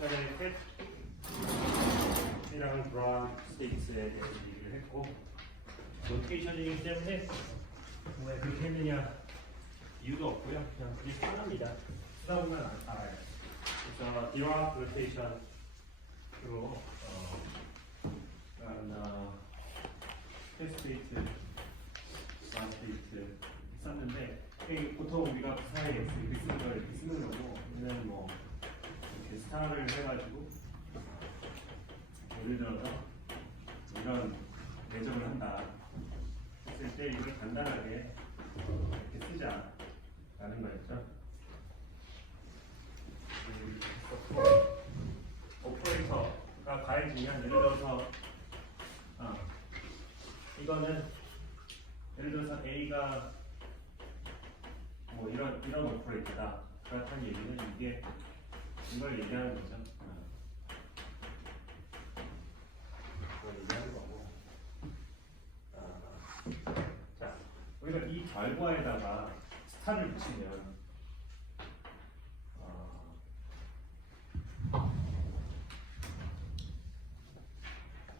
차례 셋이랑 브라운 스테이트에 대해서 얘기를 했고 노테이션이기 때문에 왜 그렇게 했느냐 이유도 없고요. 그냥 그게 편합니다. 수다보면 알아요. 그래서 디락 로테이션으로 스테이트, 브라운 스테이트 썼는데 보통 우리가 그 사이에 이렇게 쓰는 걸 이렇게 쓰는 거고 얘는 뭐 이렇게 스타를 해가지고 예를 들어서 이런 내적을 한다 했을 때 이걸 간단하게 이렇게 쓰자라는 거였죠. 오퍼레이터가 가해지면 예를 들어서 이거는 예를 들어서 A가 뭐 이런 오퍼레이터다. 그렇다는 얘기는 이걸 얘기하는 거죠. 이걸 얘기하는 거고. 자, 우리가 이 결과에다가 스타를 붙이면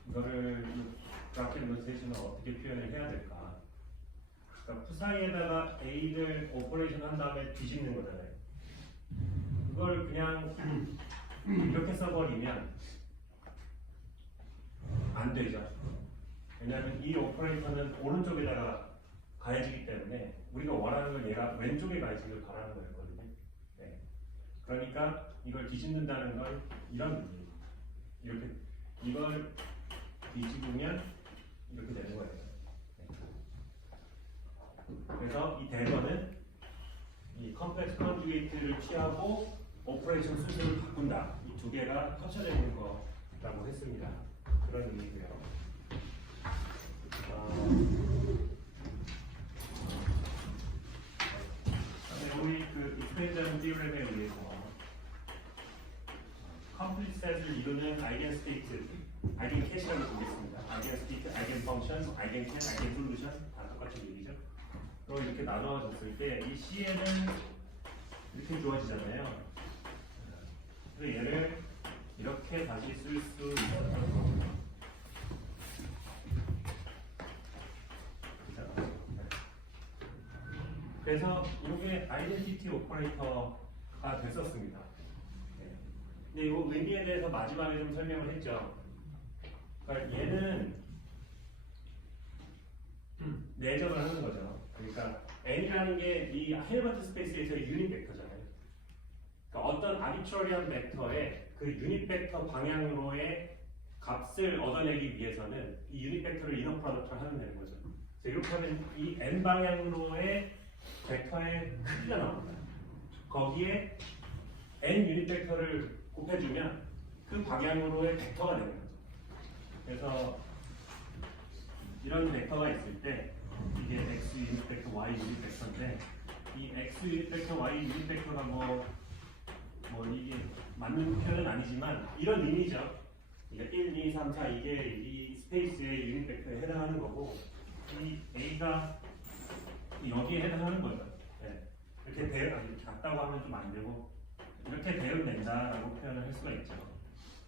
이거를 그래픽 노테이션을 어떻게 표현을 해야 될까? 그러니까 푸사이에다가 A를 오퍼레이션 한 다음에 뒤집는 거잖아요. 그걸 그냥 이렇게 써버리면 안 되죠. 왜냐하면 이 오퍼레이터는 오른쪽에다가 가해지기 때문에 우리가 원하는 건 얘가 왼쪽에 가해지길 바라는 거였거든요. 네. 그러니까 이걸 뒤집는다는 건 이런 의미예요. 이렇게 이걸 뒤집으면 이렇게 되는 거예요. 그래서 이 대거는 이 컴플렉스 컨주게이트를 취하고 오퍼레이션 순서를 바꾼다. 이 두 개가 합쳐지는 거라고 했습니다. 그런 의미고요. 우리 그 익스펜전 디오렘에 의해서 컴플리트 셋을 이루는 아이겐 스테이트, 아이겐 캐시라고 보겠습니다. 아이겐 스테이트, 아이겐 펑션, 아이겐 캔, 아이겐 솔루션 다 똑같은 얘기죠. 또 이렇게 나눠졌을 때 이 C에는 이렇게 주어지잖아요. 그래서 얘를 이렇게 다시 쓸 수 있다는 겁니다. 그래서 이게 아이덴티티 오퍼레이터가 됐었습니다. 근데 이 의미에 대해서 마지막에 좀 설명을 했죠. 그러니까 얘는 내적을 하는 거죠. 그러니까 n이라는 게 이 헬버트 스페이스에서의 유닛 벡터잖아요. 그러니까 어떤 아비트러리한 벡터의 그 유닛 벡터 방향으로의 값을 얻어내기 위해서는 이 유닛 벡터를 이너 프로덕트를 하면 되는 거죠. 그래서 이렇게 하면 이 n 방향으로의 벡터의 크기가 나옵니다. 거기에 n 유닛 벡터를 곱해주면 그 방향으로의 벡터가 되는 거죠. 그래서 이런 벡터가 있을 때 이게 x 유닛 벡터, y 유닛 벡터인데 이 x 유닛 벡터, y 유닛 벡터가 뭐 이게 맞는 표현은 아니지만 이런 의미죠. 그러니까 1, 2, 3, 4 이게 이 스페이스의 유닛 벡터에 해당하는 거고 이 a가 여기에 해당하는 거죠. 네. 이렇게 같다고 하면 좀 안 되고 이렇게 대응 된다라고 표현을 할 수가 있죠.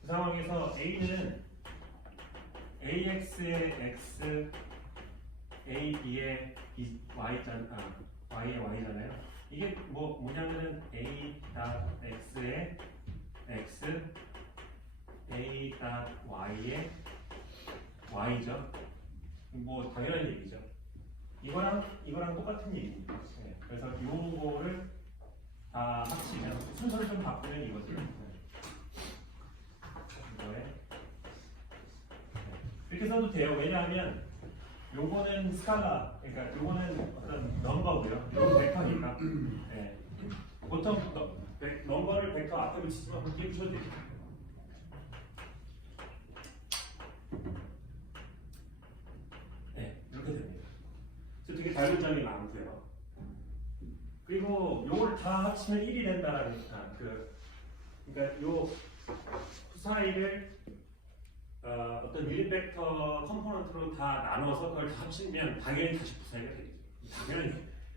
그 상황에서 a는 ax의 x, ab의 y의 y잖아요. 이게 뭐냐면은 a.x의 x, a.y의 y죠. 뭐 당연한 얘기죠. 이거랑 똑같은 얘기입니다. 네. 그래서 이거를 다 합치면 순서를 좀 바꾸면 이거죠. 이거에 이렇게 써도 돼요. 왜냐하면 요거는 스칼라, 그러니까 요거는 어떤 넘버고요. 요거는 벡터니까. 네. 보통 넘버를 벡터 앞에 붙이지만 그렇게 붙여도 돼요. 네, 이렇게 됩니다. 그래서 되게 다른 점이 많고요. 그리고 요걸 다 합치면 1이 된다라니까 그러니까 요 사이를 어떤 유닛 벡터 컴포넌트로 다 나눠서 그걸 다 합치면 당연히 다시 부사이가 되겠죠. 당연히.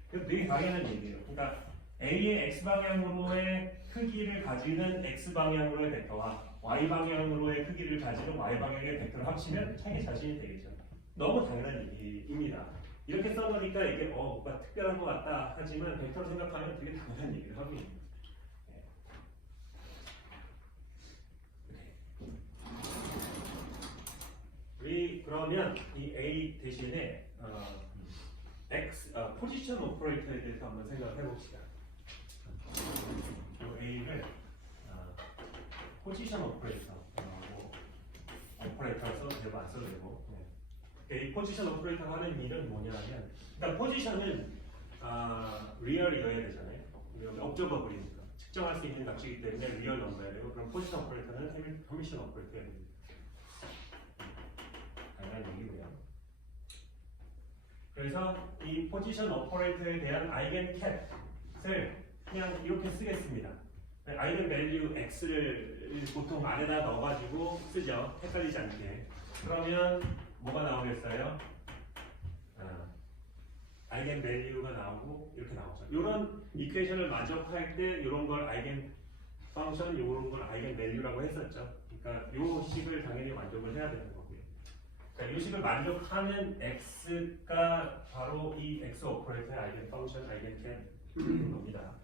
그래서 되게 당연한 얘기예요. 그러니까 A의 X방향으로의 크기를 가지는 X방향으로의 벡터와 Y방향으로의 크기를 가지는 Y방향의 벡터를 합치면 차이의 자신이 되겠죠. 너무 당연한 얘기입니다. 이렇게 써놓으니까 이게 뭔가 특별한 것 같다 하지만 벡터로 생각하면 되게 당연한 얘기를 하고 있는 거죠. 우리 그러면 이 A 대신에 포지션 오퍼레이터에 대해서 한번 생각을 해봅시다. 이 A를 포지션 오퍼레이터, 오퍼레이터 써도 되고 안 써도 되고. 이 포지션 오퍼레이터 하는 일은 뭐냐면, 일단 포지션은 리얼이어야 되잖아요. 업저버블이니까 측정할 수 있는 값이기 때문에 리얼 넘버야 되고, 그럼 포지션 오퍼레이터는 퍼미션 오퍼레이터야 됩니다. 당연한 얘기고요. 그래서 이 포지션 오퍼레이터에 대한 아이겐 캡을 그냥 이렇게 쓰겠습니다. 아이겐 밸류 x를 보통 안에다 넣어가지고 쓰죠. 헷갈리지 않게. 그러면 뭐가 나오겠어요? 아이겐 밸류가 나오고 이렇게 나오죠. 이런 이퀘이션을 만족할 때 이런 걸 아이겐 펑션, 이런 걸 아이겐 밸류라고 했었죠. 그러니까 이 식을 당연히 만족을 해야 되는 거고요. 그러니까 이 식을 만족하는 x가 바로 이 x 오퍼레이터의 아이겐 펑션, 아이겐 캡인 겁니다.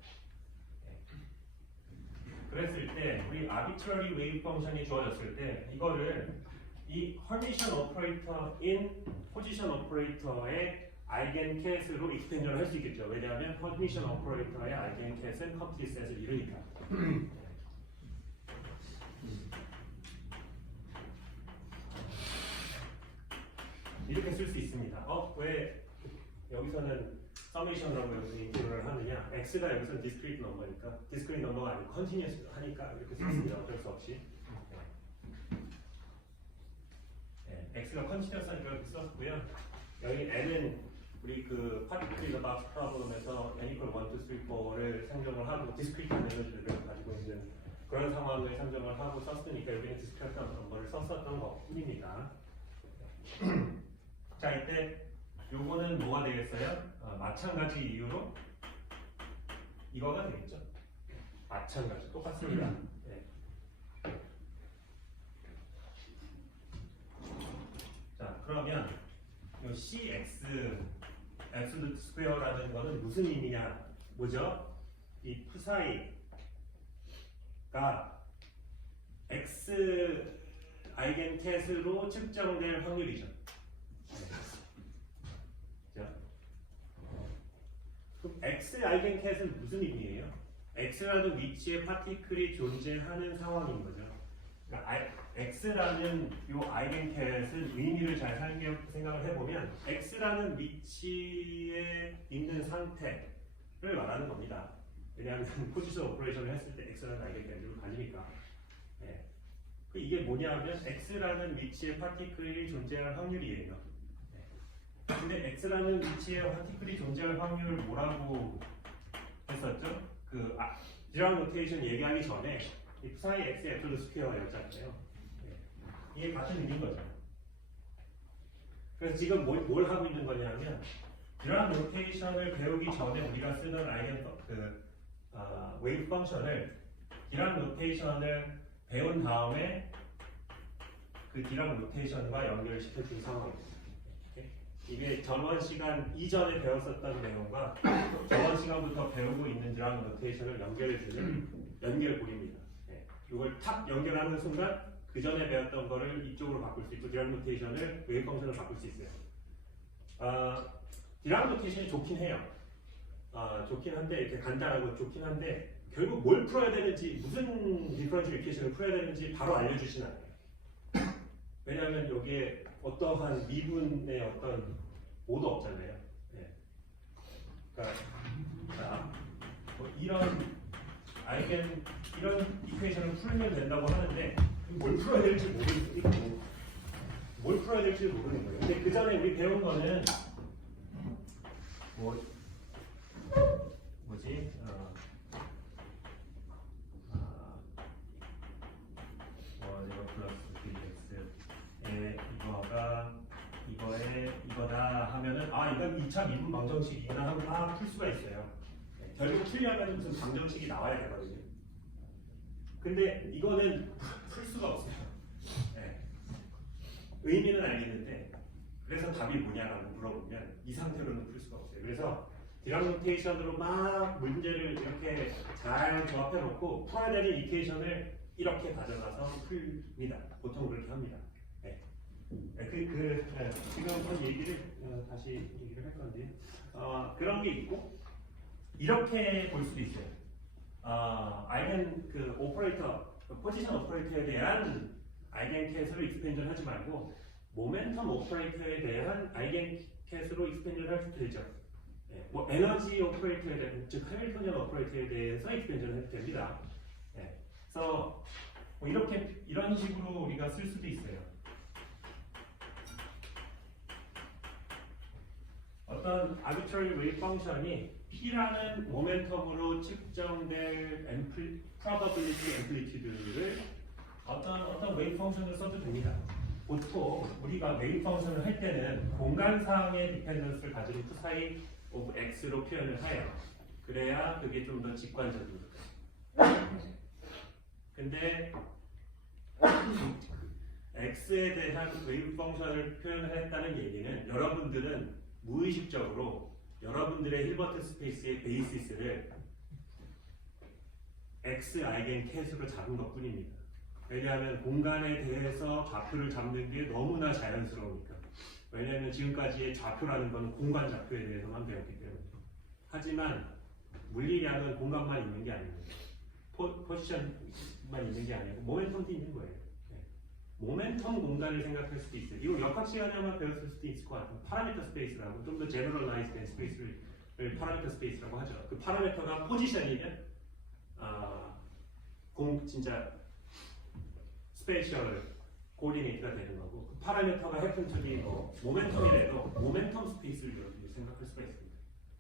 그랬을 때 우리 arbitrary wave 펑션이 주어졌을 때 이거를 이 허미션 오퍼레이터인 포지션 오퍼레이터의 아이겐 캣으로 익스텐전을 할 수 있겠죠. 왜냐하면 허미션 오퍼레이터의 아이겐 캣은 컴플리트 셋을 이루니까. 이렇게 쓸 수 있습니다. 왜 여기서는 서메이션이라고 여기서 인테그럴을 하느냐? x가 여기서는 디스크리트 넘버니까 디스크리트 넘버가 아니고 컨티뉴어스 하니까 이렇게 썼습니다. 어쩔 수 없이. x가 컨티뉴어스 하니까 이렇게 썼고요. 여기 n은 우리 그 파티클 박스 프로블럼에서 n equal 1, 2, 3, 4를 상정을 하고 디스크리트한 에너지를 가지고 있는 그런 상황을 상정을 하고 썼으니까 여기는 디스크리트 넘버를 썼었던 것 뿐입니다. 자, 이때 요거는 뭐가 되겠어요? 마찬가지 이유로 이거가 되겠죠? 마찬가지, 똑같습니다. 네. 자, 그러면 요 CX absolute square라는 거는 무슨 의미냐? 뭐죠? 이 psi가 X 아이겐캣으로 측정될 확률이죠. 그럼 X 아이겐캣은 무슨 의미예요? X라는 위치에 파티클이 존재하는 상황인 거죠. 그러니까 X라는 이 아이겐캣은 의미를 잘 생각을 해보면 X라는 위치에 있는 상태를 말하는 겁니다. 왜냐하면 포지션 오퍼레이션을 했을 때 X라는 아이겐캣을 가지니까. 네. 이게 뭐냐면 X라는 위치에 파티클이 존재할 확률이에요. 근데 x라는 위치에 파티클이 존재할 확률을 뭐라고 했었죠? 디락 노테이션 얘기하기 전에 이 psi x absolute square였잖아요. 이게 같은 의미인 거죠. 그래서 지금 뭘 하고 있는 거냐면 디락 노테이션을 배우기 전에 우리가 쓰는 웨이브 펑션을 디락 노테이션을 배운 다음에 그 디락 노테이션과 연결시켜 준 상황입니다. 이게 전원 시간 이전에 배웠었던 내용과 전원 시간부터 배우고 있는 디락 노테이션을 연결해주는 연결고리입니다. 이걸 탁 연결하는 순간 그 전에 배웠던 거를 이쪽으로 바꿀 수 있고 디락 노테이션을 웨이브 펑션으로 바꿀 수 있어요. 디락 노테이션이 좋긴 해요. 좋긴 한데 이렇게 간단하고 좋긴 한데 결국 뭘 풀어야 되는지 무슨 디퍼런셜 이퀘이션을 풀어야 되는지 바로 알려주진 않아요. 왜냐하면 여기에 어떠한 미분의 어떤 모도 없잖아요. 그러니까 이런 이퀘이션을 풀면 된다고 하는데 뭘 풀어야 될지 모르는 뭘 풀어야 될지 모르는 거예요. 근데 그 전에 우리 배운 거는 뭐지? 이거 플러스 dx 이거에 이거다 하면은 이건 2차 미분 방정식이구나 하고 풀 수가 있어요. 결국 풀려면 무슨 방정식이 나와야 되거든요. 근데 이거는 풀 수가 없어요. 네. 의미는 알겠는데 그래서 답이 뭐냐라고 물어보면 이 상태로는 풀 수가 없어요. 그래서 디락 노테이션으로 막 문제를 이렇게 잘 조합해 놓고 풀어야 되는 이퀘이션을 이렇게 가져가서 풀립니다. 보통 그렇게 합니다. 네. 지금 한 얘기를 다시 얘기를 할 건데 그런 게 있고 이렇게 볼 수도 있어요. 아이겐 그 오퍼레이터, 포지션 오퍼레이터에 대한 아이겐 캣으로 익스펜전 하지 말고 모멘텀 오퍼레이터에 대한 아이겐 캣으로 익스펜전 할 수도 되죠. 네. 뭐 에너지 오퍼레이터에 대한, 즉 해밀토니언 오퍼레이터에 대해서 익스펜전 해도 됩니다. 네. 그래서 뭐 이런 식으로 우리가 쓸 수도 있어요. 어떤 arbitrary wave function이 P라는 모멘텀으로 측정될 probability amplitude를 어떤 wave function을 써도 됩니다. 보통 우리가 wave function을 할 때는 공간상의 디펜던스를 가지고 psi of x로 표현을 해요. 그래야 그게 좀 더 직관적입니다. 근데 x에 대한 wave function을 표현을 했다는 얘기는 여러분들은 무의식적으로 여러분들의 힐버트 스페이스의 베이시스를 x 아이겐 캣으로 잡은 것 뿐입니다. 왜냐하면 공간에 대해서 좌표를 잡는 게 너무나 자연스러우니까. 왜냐하면 지금까지의 좌표라는 건 공간 좌표에 대해서만 배웠기 때문에. 하지만 물리량은 공간만 있는 게 아닙니다. 포지션만 있는 게 아니고 모멘텀도 있는 거예요. 모멘텀 공간을 생각할 수도 있어요. 이거 역학 시간에만 배웠을 수도 있을 것 같아요. 파라미터 스페이스라고 좀 더 제너럴라이즈 된 스페이스를 파라미터 스페이스라고 하죠. 그 파라미터가 포지션이면 진짜 스페이셜 코디네이트가 되는 거고 그 파라미터가 해픈 투비 모멘텀이라도 모멘텀 스페이스를 생각할 수가 있습니다.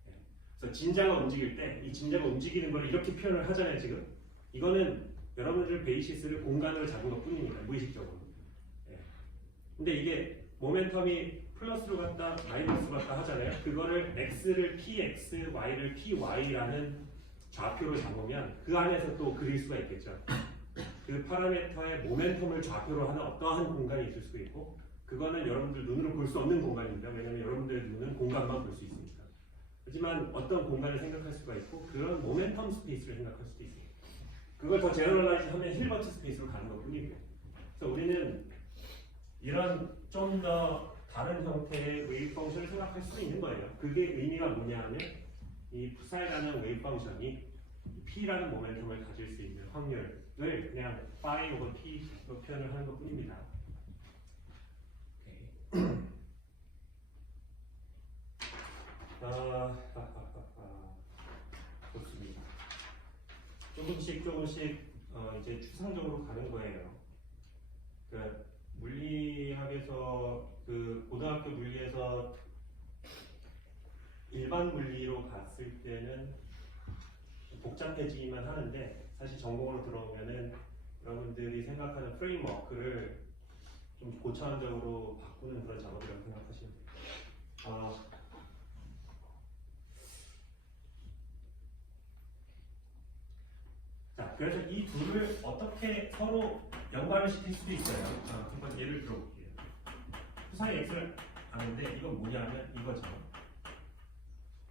네. 그래서 진자가 움직일 때 이 진자가 움직이는 걸 이렇게 표현을 하잖아요. 지금 이거는 여러분들 베이시스를 공간으로 잡은 것 뿐입니다. 무의식적으로. 근데 이게 모멘텀이 플러스로 갔다 마이너스로 갔다 하잖아요. 그거를 x를 px, y를 py라는 좌표로 잡으면 그 안에서 또 그릴 수가 있겠죠. 그 파라미터의 모멘텀을 좌표로 하는 어떠한 공간이 있을 수도 있고 그거는 여러분들 눈으로 볼 수 없는 공간입니다. 왜냐하면 여러분들의 눈은 공간만 볼 수 있으니까. 하지만 어떤 공간을 생각할 수가 있고 그런 모멘텀 스페이스를 생각할 수도 있어요. 그걸 더 제너럴라이즈 하면 힐버트 스페이스로 가는 것 뿐이고요. 그래서 우리는 이런 좀 더 다른 형태의 웨이브 펑션을 생각할 수 있는 거예요. 그게 의미가 뭐냐 하면 이 psi라는 웨이브 펑션이 p라는 모멘텀을 가질 수 있는 확률을 그냥 phi over p로 표현을 하는 것 뿐입니다. 좋습니다. 조금씩 이제 추상적으로 가는 거예요. 물리학에서 고등학교 물리에서 일반 물리로 갔을 때는 복잡해지기만 하는데 사실 전공으로 들어오면은 여러분들이 생각하는 프레임워크를 좀 고차원적으로 바꾸는 그런 작업이라고 생각하시면 돼요. 자, 그래서 이 둘을 어떻게 서로 연관을 시킬 수도 있어요. 한번 예를 들어볼게요. psi x를 아는데 이건 뭐냐면 이거죠.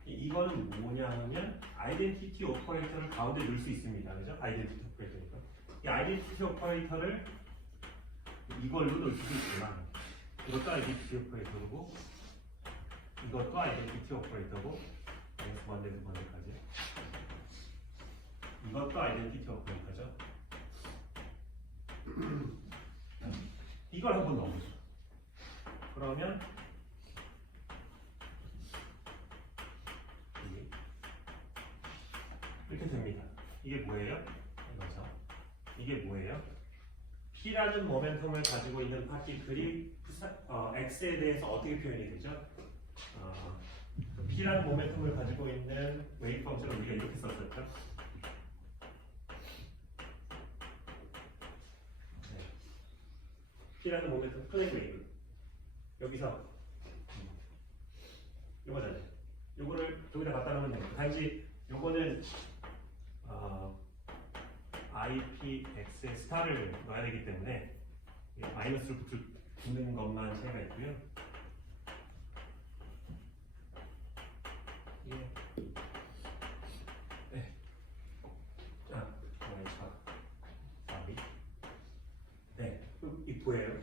이거는 뭐냐 하면 아이덴티티 오퍼레이터를 가운데 넣을 수 있습니다. 그죠? 아이덴티티 오퍼레이터니까. 이 아이덴티티 오퍼레이터를 이걸로 넣을 수도 있지만 이것도 아이덴티티 오퍼레이터고 이것도 아이덴티티 오퍼레이터고 두 번째까지 이것도 아이덴티티 오퍼레이터죠. 이걸 한번 넣어보죠. 그러면 이렇게 됩니다. 이게 뭐예요? 이거죠. 이게 뭐예요? P라는 모멘텀을 가지고 있는 파티클이 X에 대해서 어떻게 표현이 되죠? P라는 모멘텀을 가지고 있는 웨이브 펑션을 우리가 이렇게 썼었죠. P라는 모멘텀 플레인 웨이브 여기서 이거잖아요. 요거를 여기다 갖다 놓으면 됩니다. 단지 요거는 IPX에 스타를 넣어야 되기 때문에 마이너스를 붙는 것만 차이가 있고요. 네. 자, 네, 이 보여요.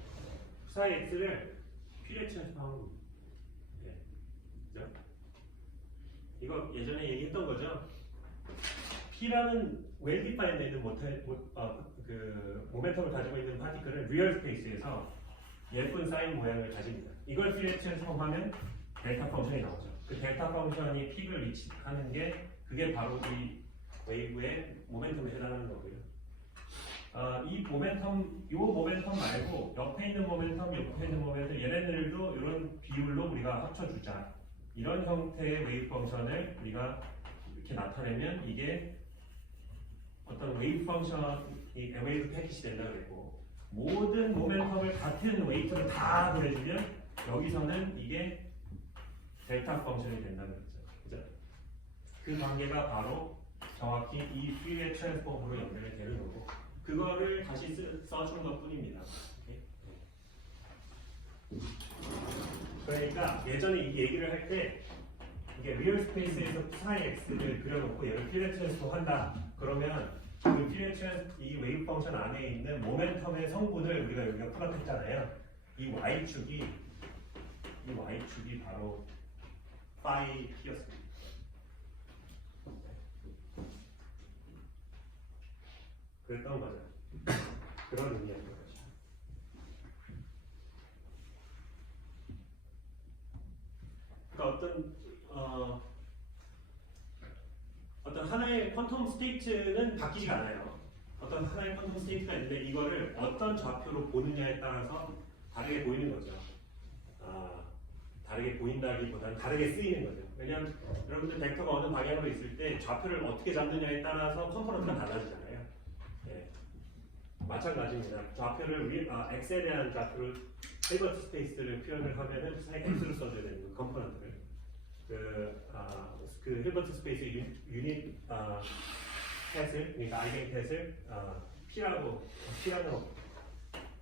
부사의 x를 P에 transform하는 겁니다. 네. 그죠? 이거 예전에 얘기했던 거죠. P라는 well-defined 그 모멘텀을 가지고 있는 파티클은 리얼 스페이스에서 예쁜 사인 모양을 가집니다. 이걸 P에 트랜스폼하면 델타 펑션이 나오죠. 그 델타 펑션이 픽을 위치하는 게 그게 바로 이 웨이브의 모멘텀에 해당하는 거고요. 이 모멘텀 말고 옆에 있는 모멘텀, 얘네들도 이런 비율로 우리가 합쳐주자. 이런 형태의 웨이브 펑션을 우리가 이렇게 나타내면 이게 어떤 웨이브 펑션이 웨이브 패킷이 된다고 그랬고, 모든 모멘텀을 같은 웨이트로 다 보내주면 여기서는 이게 델타 펑션이 된다는 거죠. 그죠? 그 관계가 바로 정확히 이 퓨리에 트랜스폼으로 연결이 되는 거고, 그거를 다시 써준 것 뿐입니다. 그러니까 예전에 이 얘기를 할 때 이게 리얼 스페이스에서 사인 x를 그려놓고 얘를 퓨리에 트랜스폼 한다. 그러면 그 퓨리에 트랜스폼 이 웨이브 펑션 안에 있는 모멘텀의 성분을 우리가 여기가 플롯했잖아요. 이 y축이 바로 phi p였습니다. 그랬던 거죠. 그런 의미였던 거죠. 그러니까 어떤 하나의 퀀텀 스테이트는 바뀌지가 않아요. 어떤 하나의 퀀텀 스테이트가 있는데 이거를 어떤 좌표로 보느냐에 따라서 다르게 보이는 거죠. 다르게 보인다기보다는 다르게 쓰이는 거죠. 왜냐하면 여러분들 벡터가 어느 방향으로 있을 때 좌표를 어떻게 잡느냐에 따라서 컴포넌트가 달라지잖아요. 네. 마찬가지입니다. 좌표를 x에 대한 좌표를 헤이버트 스페이스를 표현을 하면은 x를 써줘야 되는 그 컴포넌트를 그 힐버트 스페이스 유닛 캣을, 그러니까 아이겐 캣을 P라는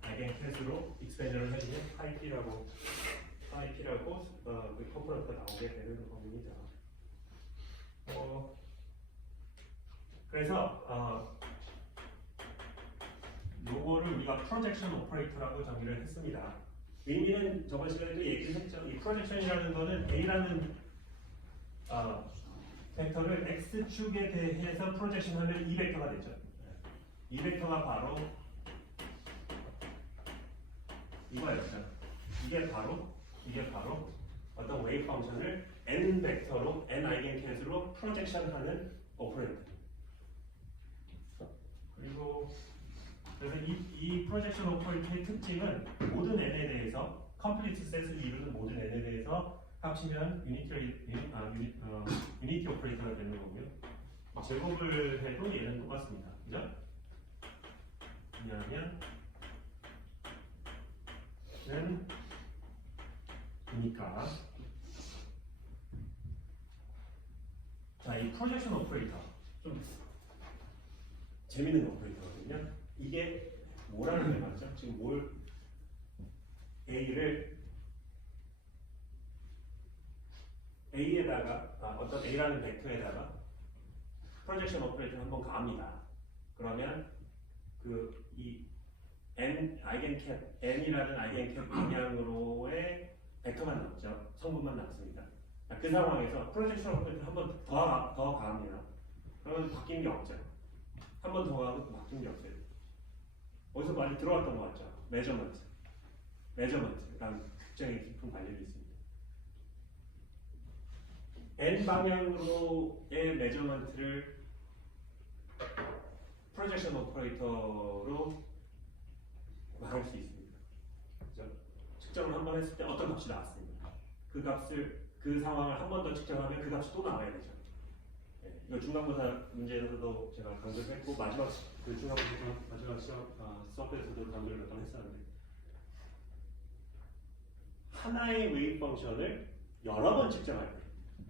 아이겐 캣으로 익스펜션을 해주면 파이P라고 그 컴포넌트가 나오게 되는 겁니다. 그래서 요거를 우리가 프로젝션 오퍼레이터라고 정의를 했습니다. 의미는 저번 시간에도 얘기를 했죠. 이 프로젝션이라는 거는 A라는 벡터를 X축에 대해서 프로젝션하면 이 벡터가 되죠. 이 벡터가 바로 이거였죠. 이게 바로 어떤 웨이브 펑션을 n 벡터로 n 아이겐 캣으로 프로젝션하는 오퍼레이터. 그리고 그래서 이 프로젝션 오퍼레이터의 특징은 모든 n에 대해서 컴플리트 셋을 이루는 모든 n에 대해서 합치면 유니티 오퍼레이터가 되는 거고요. 제곱을 해도 얘는 똑같습니다. 그죠? 왜냐하면 는 이니까. 자, 이 프로젝션 오퍼레이터 좀 재밌는 오퍼레이터거든요. 이게 뭐라는 게 맞죠? 지금 A에다가 어떤 A라는 벡터에다가 프로젝션 오퍼레이터를 한번 가합니다. 그러면 이 n이라는 아이겐 캣 방향으로의 벡터만 남죠. 성분만 남습니다. 그 상황에서 프로젝션 오퍼레이터를 한번 더 가합니다. 그러면 바뀐 게 없죠. 한 번 더 가도 바뀐 게 없어요. 어디서 많이 들어왔던 것 같죠? 메저먼트라는 특정의 깊은 관련이 있습니다. n 방향으로의 메저먼트를 프로젝션 오퍼레이터로 말할 수 있습니다. 그렇죠? 측정을 한 번 했을 때 어떤 값이 나왔습니다. 그 상황을 한 번 더 측정하면 그 값이 또 나와야 되죠. 네, 이거 중간고사 문제에서도 제가 강조를 했고 마지막 수업에서도 강조를 몇 번 했었는데, 하나의 웨이브 펑션을 여러 번 측정할 때,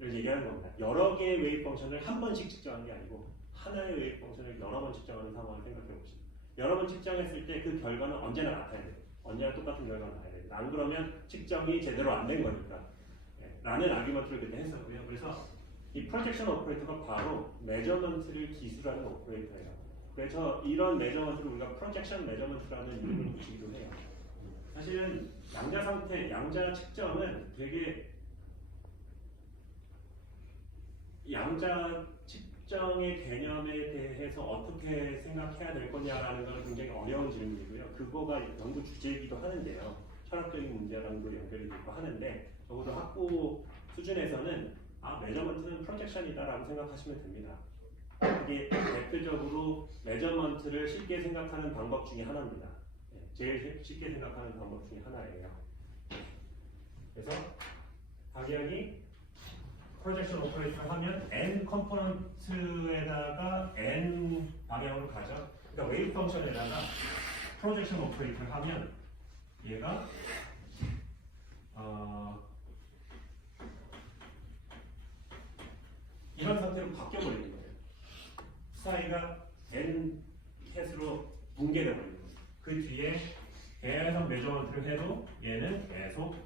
얘기하는 겁니다. 여러 개의 웨이브 펑션을 한 번씩 측정하는 게 아니고 하나의 웨이브 펑션을 여러 번 측정하는 상황을 생각해 봅시다. 여러 번 측정했을 때 그 결과는 언제나 같아야 돼요. 언제나 똑같은 결과가 나와야 됩니다. 안 그러면 측정이 제대로 안 된 거니까. 라는 아규먼트를 그때 했었고요. 그래서 이 프로젝션 오퍼레이터가 바로 메저먼트를 기술하는 오퍼레이터예요. 그래서 이런 메저먼트를 우리가 프로젝션 메저먼트라는 이름을 붙이기도 해요. 사실은 양자 상태, 양자 측정은 되게 양자 측정의 개념에 대해서 어떻게 생각해야 될 거냐라는 건 굉장히 어려운 질문이고요. 그거가 연구 주제이기도 하는데요. 철학적인 문제랑도 연결이 되고 하는데 적어도 학부 수준에서는 메저먼트는 프로젝션이다라고 생각하시면 됩니다. 이게 대표적으로 메저먼트를 쉽게 생각하는 방법 중에 하나입니다. 제일 쉽게 생각하는 방법 중에 하나예요. 그래서 당연히 프로젝션 오퍼레이터를 하면 n 컴포넌트에다가 n 방향으로 가죠. 그러니까 웨이브 펑션에다가 프로젝션 오퍼레이터를 하면 얘가 이런 상태로 바뀌어버리는 거예요. 사이가 n 캣으로 붕괴되어 버리는 거예요. 그 뒤에 계속 메저먼트를 해도 얘는 계속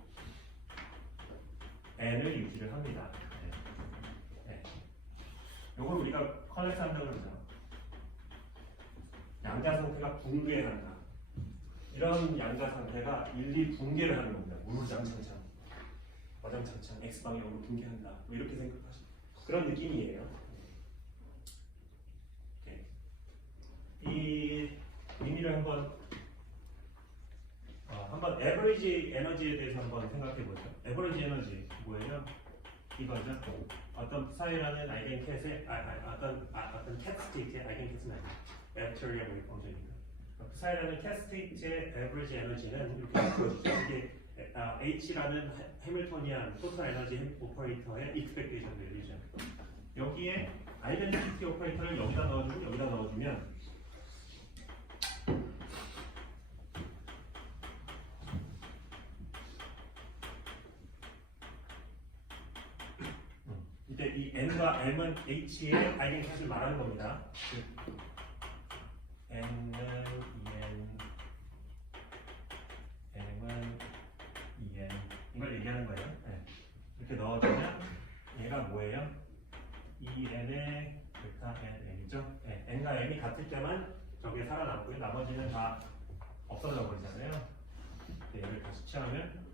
n을 유지를 합니다. 이걸 우리가 컬렉트 한다고 그러죠. 양자 상태가 붕괴한다. 이런 양자 상태가 일리 붕괴를 하는 겁니다. 우르장창창, 와장창창, x방향으로 붕괴한다. 뭐 이렇게 생각하시면 그런 느낌이에요. 이 의미를 한번 에버리지 에너지에 대해서 한번 생각해 보죠. 에버리지 에너지 뭐예요? 이거죠. 어떤 사이라는 아이겐캣의 어떤 캣 스테이트의 아이겐캣은 아니에요. 벡터리얼 웨이브 펑션이니까. 그 사이라는 캣 스테이트의 에버리지 에너지는 이렇게 보여주죠. 이게 H라는 해밀토니안 토탈 에너지 오퍼레이터의 익스펙테이션 밸류죠. 여기에 아이덴티티 오퍼레이터를 여기다 넣어주면 이때 이 n과 m은 h의 아이덴티티를 말하는 겁니다. n은 en, m은 en 이걸 얘기하는 거예요. 네. 이렇게 넣어주면 얘가 뭐예요? n의 벡터 n이죠. 네. n과 m이 같을 때만 저게 살아남고요. 나머지는 다 없어져 버리잖아요. 네, 얘를 다시 취하면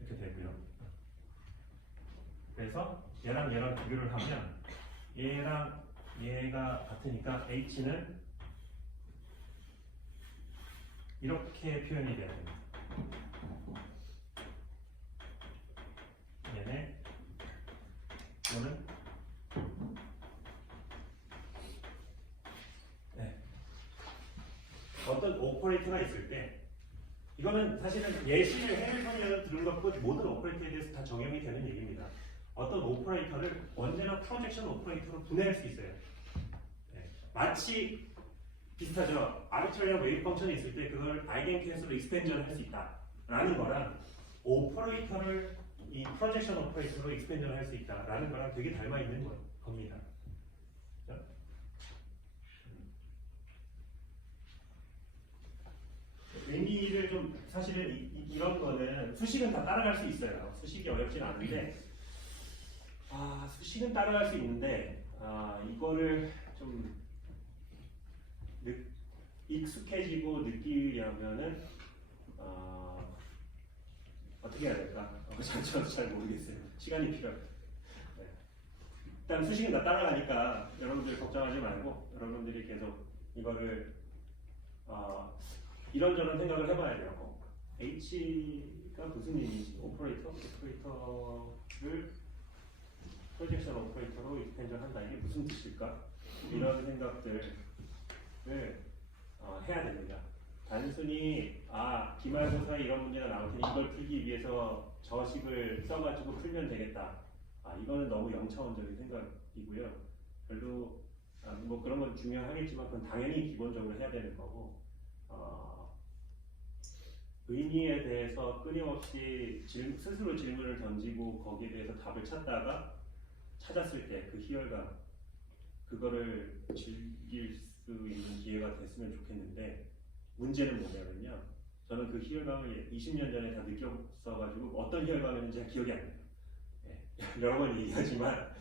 이렇게 되고요. 그래서 얘랑 비교를 하면 얘랑 얘가 같으니까 h는 이렇게 표현이 돼야 됩니다. 얘네 이거는 어떤 오퍼레이터가 있을 때 이거는 사실은 예시를 해밀토니안을 들은 것도 모든 오퍼레이터에 대해서 다 적용이 되는 얘기입니다. 어떤 오퍼레이터를 언제나 프로젝션 오퍼레이터로 분해할 수 있어요. 마치 비슷하죠. 아비트리얼 웨이브 펑션이 있을 때 그걸 아이겐캣으로 익스펜전을 할 수 있다라는 거랑 오퍼레이터를 이 프로젝션 오퍼레이터로 익스펜전을 할 수 있다라는 거랑 되게 닮아 있는 겁니다. 의미를 좀 사실은 이런 거는 수식은 다 따라갈 수 있어요. 수식이 어렵진 않은데 수식은 따라갈 수 있는데 이거를 좀 익숙해지고 느끼려면은 어떻게 해야 될까? 저도 잘 모르겠어요. 시간이 필요해요. 네. 일단 수식은 다 따라가니까 여러분들 걱정하지 말고 여러분들이 계속 이거를 이런저런 생각을 해봐야 돼요. H가 무슨 의미지? 오퍼레이터를 프로젝션 오퍼레이터로 익스펜전 한다. 이게 무슨 뜻일까? 이런 생각들을 해야 됩니다. 단순히 기말고사 이런 문제가 나올 테니 이걸 풀기 위해서 저 식을 써가지고 풀면 되겠다. 이거는 너무 영차원적인 생각이고요. 별로 뭐 그런 건 중요하겠지만 그건 당연히 기본적으로 해야 되는 거고 의미에 대해서 끊임없이 스스로 질문을 던지고 거기에 대해서 답을 찾다가 찾았을 때 그 희열감, 그거를 즐길 수 있는 기회가 됐으면 좋겠는데, 문제는 뭐냐면요, 저는 그 희열감을 20년 전에 다 느꼈어가지고 어떤 희열감이었는지 잘 기억이 안 나요. 예, 여러 번 얘기하지만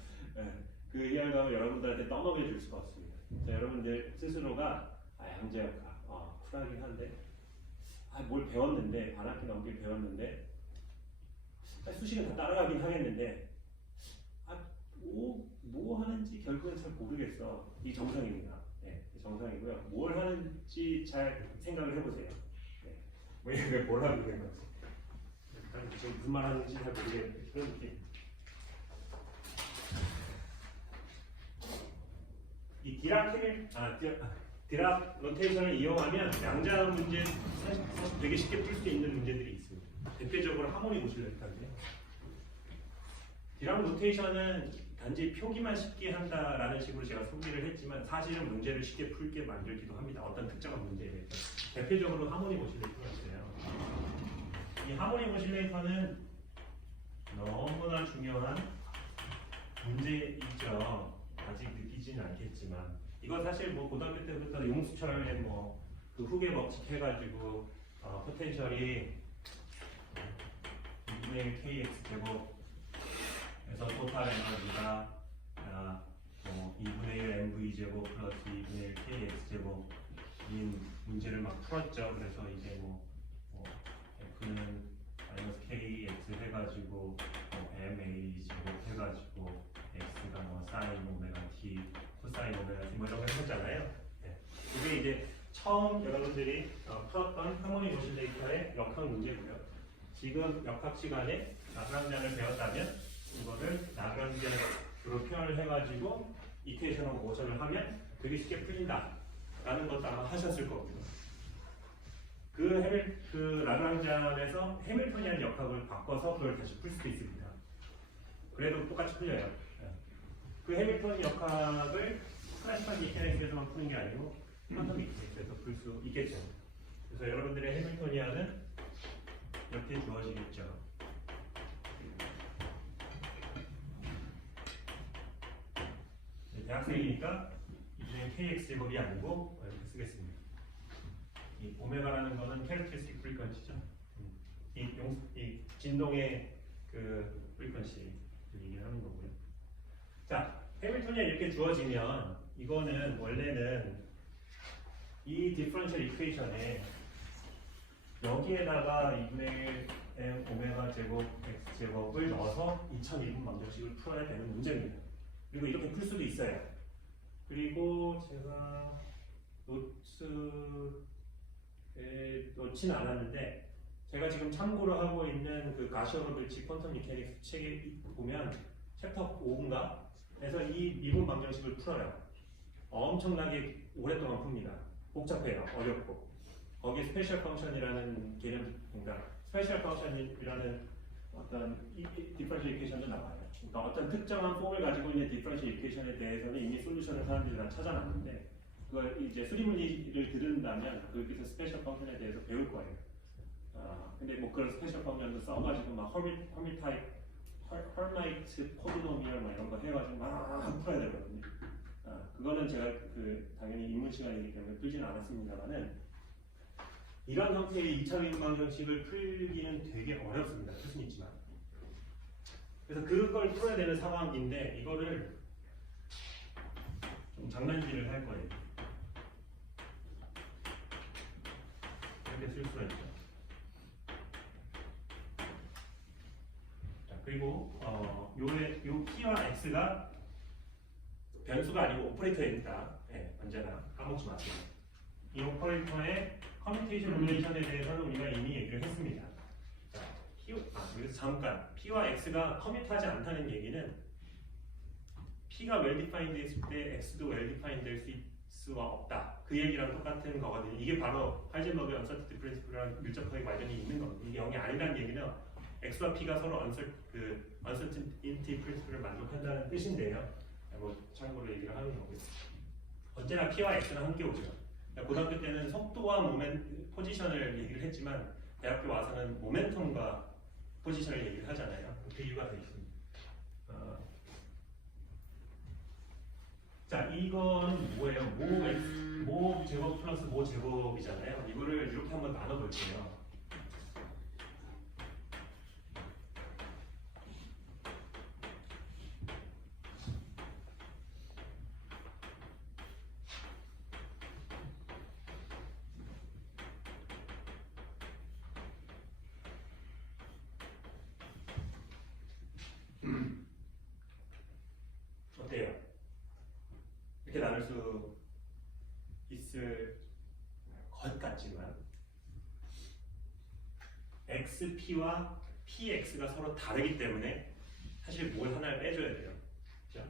그 희열감을 여러분들한테 떠먹여 줄 수가 없습니다. 여러분들 스스로가 양재역학 쿨하긴 한데 뭘 배웠는데, 반 학기 넘게 배웠는데 수식은 다 따라가긴 하겠는데 뭐 하는지 결국은 잘 모르겠어. 이 정상입니다. 네, 정상이고요. 뭘 하는지 잘 생각을 해보세요. 네. 뭘 하고 있는 거지? 일단 지금 무슨 말 하는지 잘 모르겠는 그런 느낌. 이 디락 로테이션을 이용하면 양자 문제 사실 되게 쉽게 풀 수 있는 문제들이 있습니다. 대표적으로 하모니 오실레이터인데, 디락 로테이션은 단지 표기만 쉽게 한다라는 식으로 제가 소개를 했지만 사실은 문제를 쉽게 풀게 만들기도 합니다. 어떤 특정한 문제에 대해서. 대표적으로 하모니 오실레이터가 있어요. 이 하모니 오실레이터는 너무나 중요한 문제이죠. 아직 느끼지는 않겠지만, 이거 사실 뭐 고등학교 때부터 용수철의 그 후계 법칙 해가지고 포텐셜이 2분의 1 kx 제곱에서 토탈 에너지가 2분의 1 mv 제곱 플러스 2분의 1 kx 제곱인 문제를 막 풀었죠. 그래서 이제 f는 마이너스 kx 해가지고 ma 제곱 해가지고 x가 sin 오메가 t 코사인 오메가 t 이런 거 했었잖아요. 네. 이게 이제 처음 여러분들이 풀었던 하모니 오실레이터의 역학 문제고요. 지금 역학 시간에 라그랑지안을 배웠다면 이거를 라그랑지안으로 표현을 해가지고 이퀘이션을 모션을 하면 되게 쉽게 풀린다 라는 것도 아마 하셨을 거고요. 그 라그랑지안에서 해밀토니안 역학을 바꿔서 그걸 다시 풀 수도 있습니다. 그래도 똑같이 풀려요. 그 해밀턴 역학을 클래시컬 미케닉스에서만 푸는 게 아니고 퀀텀 미케닉스에서 풀 수 있겠죠. 그래서 여러분들의 해밀토니안은 이렇게 주어지겠죠. 대학생이니까 이제 KX 제곱이 아니고 이렇게 쓰겠습니다. 이 오메가라는 거는 캐릭터리스틱 프리퀀시죠. 이 진동의 그 프리퀀시 얘기를 하는 거고요. 자, 해밀토니안 이렇게 주어지면 이거는 원래는 이 디퍼런셜 이퀘이션에 여기에다가 2분의 1 오메가 제곱 x 제곱을 넣어서 2001분 방정식을 풀어야 되는 문제입니다. 그리고 이렇게 풀 수도 있어요. 그리고 제가 노트에 놓지는 않았는데, 제가 지금 참고로 하고 있는 그 가시오로빌치 퀀텀 미케닉스 책에 보면 챕터 5인가? 그래서 이 미분 방정식을 풀어요. 엄청나게 오랫동안 풉니다. 복잡해요. 어렵고. 거기에 스페셜 펑션이라는 개념, 그러니까 스페셜 펑션이라는 어떤 디퍼런셜 이퀘이션도 나와요. 그러니까 어떤 특정한 폼을 가지고 있는 디퍼런셜 이퀘이션에 대해서는 이미 솔루션을 사람들이 다 찾아놨는데, 그걸 이제 수리문의를 들은다면 거기서 스페셜 펑션에 대해서 배울 거예요. 근데 그런 스페셜 펑션도 써가지고 막 헐마이트 포드노미얼 이런 거 해가지고 막 풀어야 되거든요. 그거는 제가 당연히 입문 시간이기 때문에 풀지는 않았습니다만은, 이런 형태의 2차 미분 방정식을 풀기는 되게 어렵습니다. 풀 수는 있지만. 그래서 그걸 풀어야 되는 상황인데, 이거를 좀 장난질을 할 거예요. 이렇게 쓸 수가 있죠. 그리고 요 P와 X가 변수가 아니고 오퍼레이터입니다. 네, 언제나 까먹지 마세요. 이 오퍼레이터의 커뮤니케이션 릴레이션에 대해서는 우리가 이미 얘기를 했습니다. 자, 여기서 잠깐 P와 X가 커뮤트하지 않다는 얘기는 P가 well defined 됐을 때 X도 well defined 될 수가 없다. 그 얘기랑 똑같은 거거든요. 이게 바로 하이젠버그의 uncertainty principle랑 밀접하게 관련이 있는 겁니다. 이게 0이 아니라는 얘기는 X와 P가 서로 uncertainty principle을 만족한다는 뜻인데요. 참고로 얘기를 하는 거고요. 언제나 P와 X는 함께 오죠. 고등학교 때는 속도와 포지션을 얘기를 했지만, 대학교 와서는 모멘텀과 포지션을 얘기를 하잖아요. 그 이유가 되어 있습니다. 자, 이건 뭐예요? 모 제곱 플러스 모 제곱이잖아요. 이거를 이렇게 한번 나눠볼게요. 어때요? 이렇게 나눌 수 있을 것 같지만 XP와 PX가 서로 다르기 때문에 사실 뭘 하나를 빼줘야 돼요. 그죠?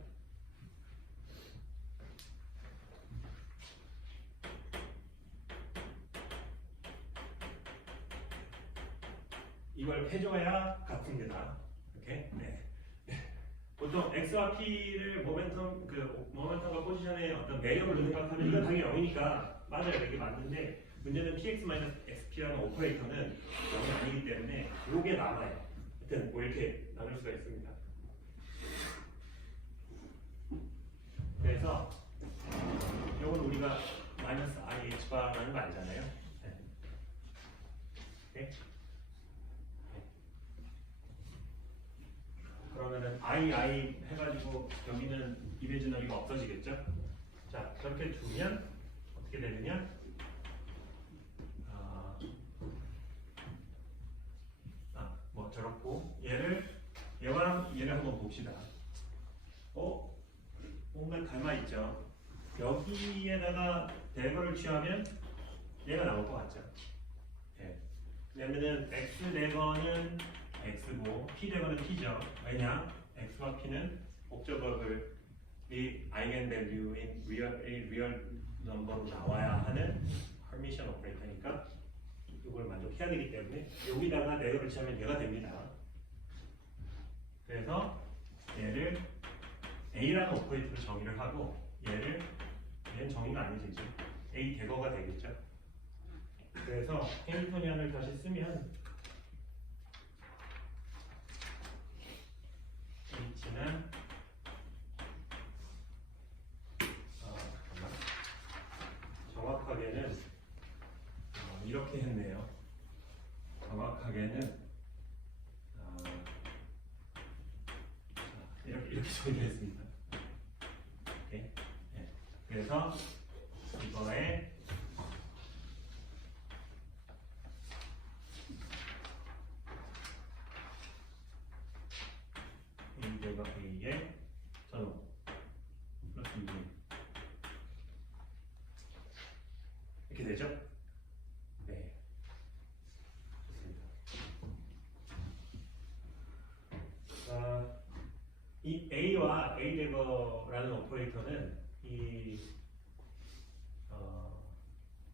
이걸 해줘야 같은 게다. 이렇게. 네. 보통 X와 P를 모멘텀과 포지션의 어떤 매력으로 생각하면 이건 당연히 0이니까 맞아요. 이게 맞는데 문제는 PX-XP라는 오퍼레이터는 0이 아니기 때문에 이게 남아요. 하여튼 뭐 이렇게 나눌 수가 있습니다. 그래서 이건 우리가 마이너스 IH바라는 거 알잖아요. 네. 네. 그러면은 I 해가지고 여기는 이미지너리가 없어지겠죠? 자, 그렇게 두면 어떻게 되느냐? 뭐 저렇고 얘랑 얘를 한번 봅시다. 뭔가 닮아있죠? 여기에다가 대거를 취하면 얘가 나올 것 같죠? 네. 왜냐면은 X 대거는 X고 P 대거는 P죠. 왜냐? X와 P는 목적어를 이 아이겐밸류인 리얼 넘버로 나와야 하는 퍼미션 오퍼레이터니까 이걸 만족해야 되기 때문에 여기다가 대거를 취하면 얘가 됩니다. 그래서 얘를 A라는 오퍼레이터로 정의를 하고 얘는 정의가 아니죠. A 대거가 되겠죠. 그래서 해밀토니안을 다시 쓰면 H는 정확하게는 이렇게 했네요. 정확하게는 이렇게 정리했습니다. 네. 그래서 이거에 A제곱 A의 전후 플러스 2 이렇게 되죠? 네, 좋습니다. 이 A와 A제곱라는 오퍼레이터는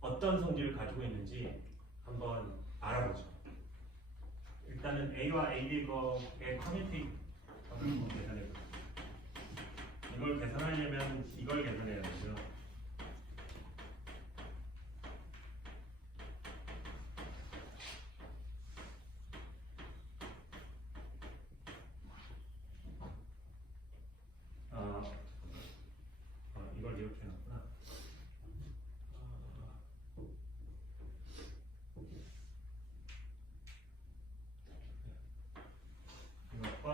어떤 성질을 가지고 있는지 한번 알아보죠. 일단은 A와 A제곱의 커뮤니티를 한번 계산해보죠. 이걸 계산하려면 이걸 계산해야 되죠. 이걸 이렇게 해놨구나. 이것과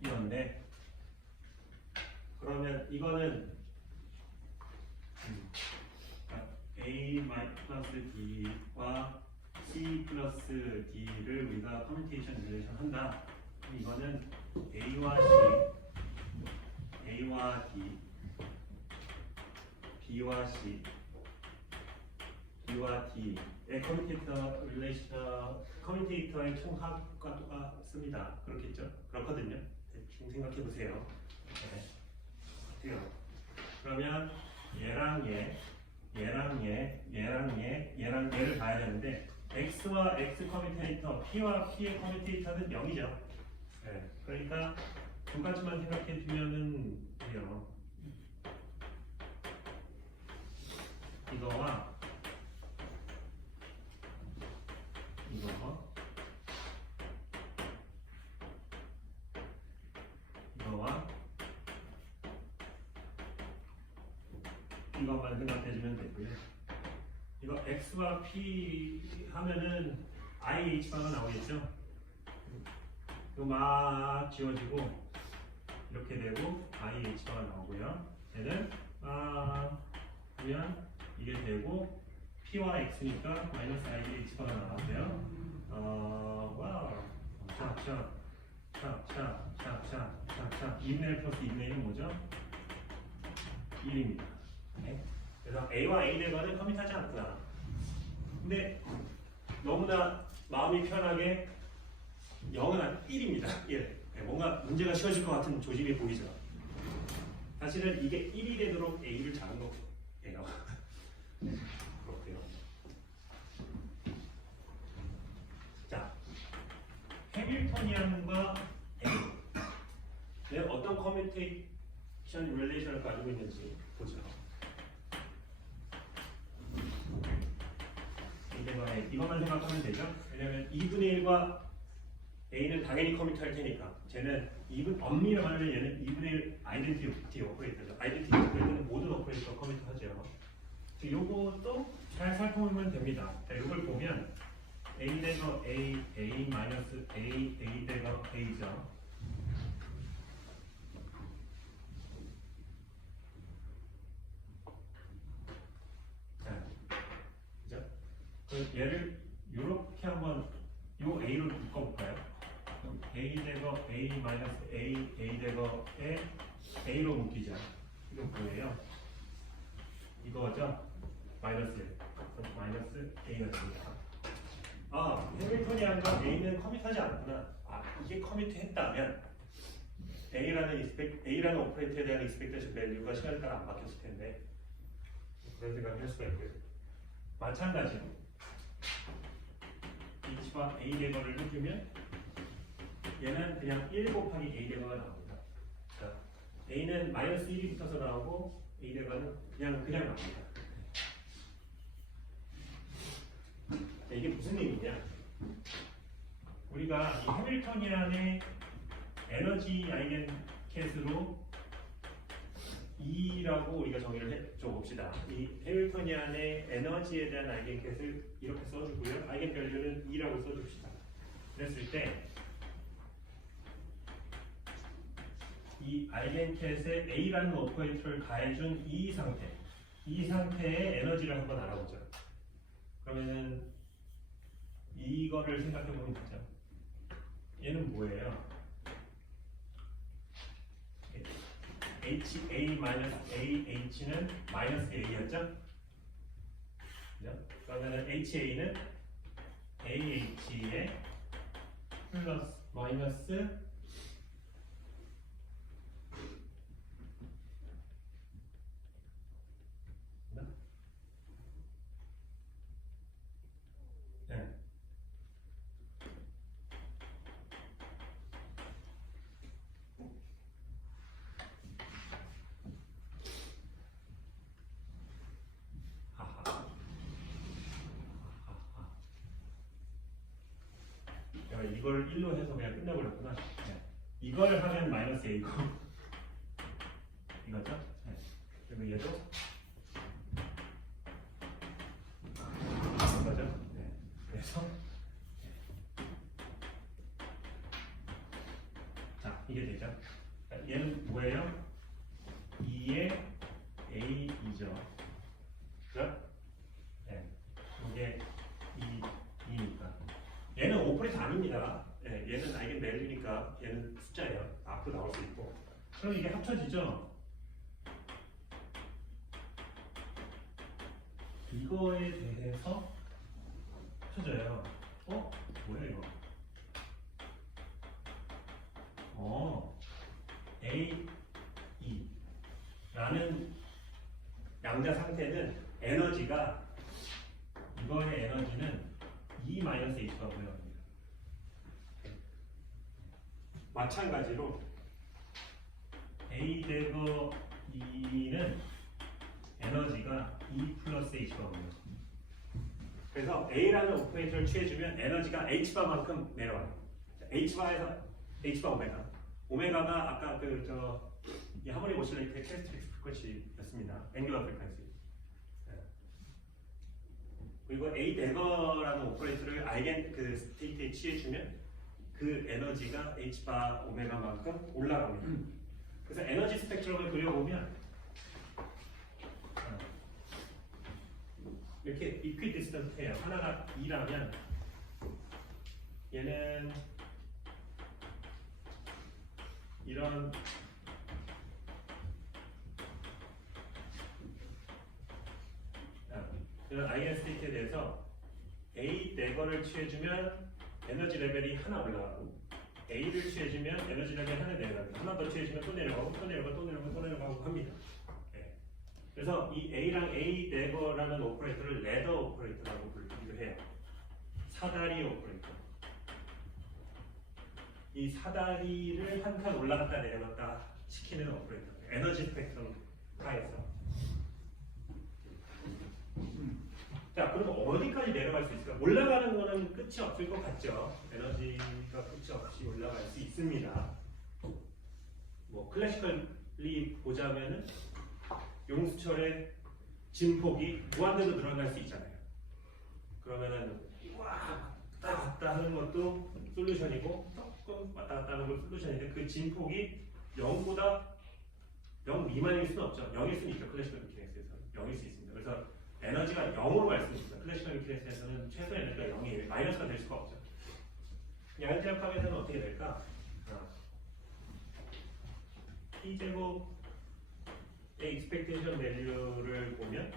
이건데, 그러면 이거는 A 플러스 D와 C 플러스 D를 우리가 커뮤니케이션 릴레이션 한다. 이거는 A와 C, A와 D, B와 C, B와 D의 커뮤니케이터 릴레이션, 커뮤니케이터의 총합과 똑같습니다. 그렇겠죠? 그렇거든요. 대충 생각해 보세요. 네. 그러면 얘랑 얘를 봐야 되는데 X와 X 커뮤니테이터, P와 P의 커뮤니테이터는 0이죠. 네. 그러니까 두 가지만 생각해 두면은 돼요. 이거와 이것만 생각해주면 되고요. 이거 x와 p 하면은 i h바가 나오겠죠? 이거 막 지워지고 이렇게 되고 i h바가 나오고요. 얘는 그러면 이게 되고 p와 x니까 마이너스 i h바가 나왔어요. 와우. 자, 2분의 1 플러스 2분의 1은 뭐죠? 1입니다. 네. 그래서 A와 A 대과는 커밋하지 않구나. 근데 너무나 마음이 편하게 0은 1입니다. 1. 네, 뭔가 문제가 쉬워질 것 같은 조짐이 보이죠. 사실은 이게 1이 되도록 A를 잡은 거예요. 그렇고요. 자, 해밀토니안과 A. 네, 어떤 커뮤니케이션 릴레이션을 가지고 있는지 보죠. 이것만 생각하면 되죠. 왜냐면 2분의 1과 A는 당연히 커뮤니할 테니까 쟤는 엄밀히 말하면 얘는 2분의 1 아이덴티티 오퍼레이터죠. 아이덴티티 오퍼레이터는 모든 오퍼레이터 커뮤니하죠. 요것도 잘 살펴보면 됩니다. 자, 이걸 보면 A 대거 A, A 마이너스 A, A 대거 A죠. 얘를 이렇게 한번 요 A로 묶어볼까요? A 대거 A 마이너스 A, A 대거에 A로 묶이자. 이거 뭐예요? 이거죠? 마이너스 A가 됩니다. 해밀토니안과 A는 커밋하지 않구나. 이게 커밋했다면 A라는 오퍼레이터에 대한 익스펙테이션 밸류가 시간에 따라 안 바뀌었을 텐데 그런 생각을 할 수가 있고요. 마찬가지로 H와 A 대거를 해주면 얘는 그냥 1 곱하기 A 대거가 나옵니다. 자, A는 마이너스 1이 붙어서 나오고 A 대거는 그냥 나옵니다. 자, 이게 무슨 의미냐? 우리가 이 해밀토니안의 에너지 아이겐캣으로 E라고 우리가 정의를 해줘봅시다. 이 해밀토니안의 에너지에 대한 아이겐캣을 이렇게 써주고요. 아이겐 밸류는 E라고 써줍시다. 그랬을 때 이 아이겐캣에 A라는 오퍼레이터를 가해준 이 상태의 에너지를 한번 알아보죠. 그러면은 이거를 생각해보면 되죠. 얘는 뭐예요? HA-AH는 마이너스 A였죠? 그러면 HA는 AH의 플러스 마이너스 이걸 1로 해서 그냥 끝내버렸구나. 네. 이걸 하면 마이너스 A고 이거죠? 네. 그리고 얘도 이거죠? 네. 그래서 자 이게 되죠? 자, 얘는 뭐예요? 2의 A이죠. 그죠? 네. 이게 2니까 얘는 오퍼레이터 아닙니다. 네, 얘는 아이겐 밸류니까 얘는 숫자예요. 앞으로 나올 수 있고. 그럼 이게 합쳐지죠? 이거에 대해서 합쳐져요. 뭐야 이거? A, E 라는 양자 상태는 에너지가 이거의 에너지는 E-H가 보여요. 마찬가지로 A 대거 E는 에너지가 E 플러스 H가 오는 거죠. 그래서 A라는 오퍼레이터를 취해주면 에너지가 H바만큼 내려와요. H바에서 H바 오메가. 오메가가 아까 이 하모닉 오실레이터의 캐릭터스틱 프리퀀시였습니다. 앵귤러 프리퀀시. 그리고 A 대거라는 오퍼레이터를 아이겐 스테이트에 취해주면 그 에너지가 H바 오메가만큼 올라갑니다. 그래서 에너지 스펙트럼을 그려보면 이렇게 이퀴디스턴트해요. 하나가 2라면 얘는 이런 아이겐 스테이트에 대해서 A 대거를 취해주면 에너지 레벨이 하나 올라가고 A를 취해주면 에너지 레벨이 하나 내려가고 하나 더 취해주면 또 내려가고 또 내려가고 또 내려가고 또 내려가고 합니다. 네. 그래서 이 A랑 A 대거라는 오퍼레이터를 레더 오퍼레이터라고 불리기도 해요. 사다리 오퍼레이터. 이 사다리를 한 칸 올라갔다 내려갔다 시키는 오퍼레이터. 에너지 스펙트럼 하에서. 자, 그럼 어디까지 내려갈 수 있을까? 올라가는 거는 끝이 없을 것 같죠. 에너지가 끝이 없이 올라갈 수 있습니다. 뭐 클래시컬리 보자면은 용수철의 진폭이 무한대로 늘어날 수 있잖아요. 그러면은 왔다 갔다 하는 것도 솔루션이고 조금 왔다 갔다 하는 것도 솔루션인데 그 진폭이 0보다 0 미만일 수는 없죠. 0일 수는 있죠. 클래시컬 미케닉스에서 0일 수 있습니다. 그래서 에너지가 0으로 갈 수 있습니다. 클래시컬 미케닉스에서는 최소 에너지가 0이 마이너스가 될 수가 없죠. 양자역 파괴에서는 어떻게 될까? T제곱의 expectation value를 보면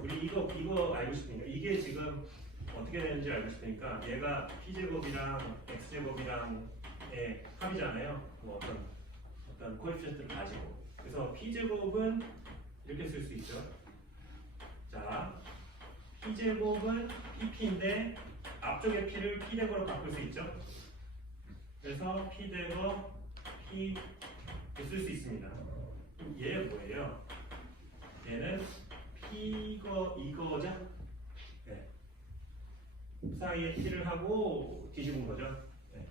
우리 이거 알고 싶으니까 이게 지금 어떻게 되는지 알고 싶으니까 얘가 P제곱이랑 X제곱이랑의 합이잖아요. 뭐 어떤 코에피션트를 가지고 그래서 P제곱은 이렇게 쓸 수 있죠. 자, P제곱은 PP인데 앞쪽의 P를 P대거로 바꿀 수 있죠. 그래서 P대거 P 쓸 수 있습니다. 얘 뭐예요? 얘는 이거죠? 네. 사이에 T를 하고 뒤집은 거죠. 네.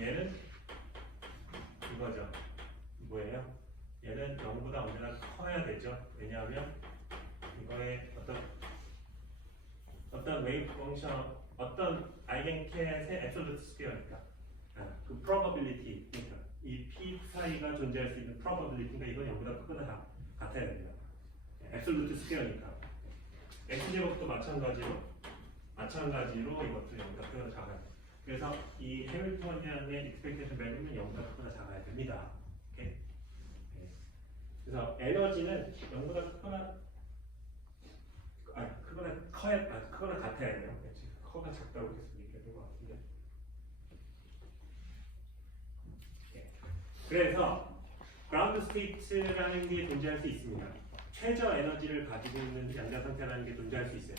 얘는 이거죠. 뭐예요? 얘는 0보다 언제나 커야 되죠. 왜냐하면 이거의 어떤 웨이브 펑션, 어떤 아이겐캣의 앱솔루트 스퀘어니까 그 probability, 그러니까 이 P 사이가 존재할 수 있는 probability가 이건 0보다 크거나 같아야 됩니다. 앱솔루트 스퀘어니까 X제곱도 마찬가지로 이것도 0보다 크거나 작아요. 그래서 이 해밀턴의 expectation value는 0보다 크거나 작아야 됩니다. 오케이? 그래서 에너지는 0보다 크거나 크거나 같아야 돼요. 커가 작다고 계속 얘기하는 것 같은데. 그래서 그라운드 스테이트라는 게 존재할 수 있습니다. 최저 에너지를 가지고 있는 양자 상태라는 게 존재할 수 있어요.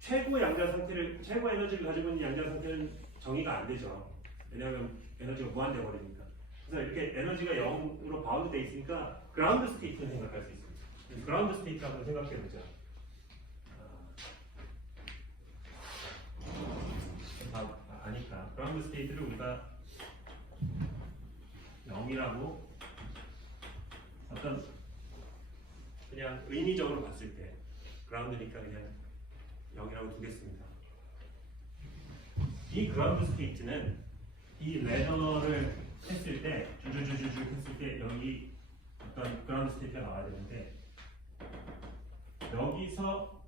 최고 에너지를 가지고 있는 양자 상태는 정의가 안 되죠. 왜냐하면 에너지가 무한돼 버리니까. 그래서 이렇게 에너지가 0으로 바운드 돼 있으니까 그라운드 스테이트를 생각할 수 있습니다. 그라운드 스테이트 한번 생각해 보죠. 아니까 그라운드 스테이트를 우리가 0이라고 어떤 그냥 의미적으로 봤을 때 그라운드니까 그냥 0이라고 두겠습니다. 이 그라운드 스테이트는 이 레더를 했을 때 줄줄줄줄 했을 때 여기 어떤 그라운드 스테이트가 나와야 되는데 여기서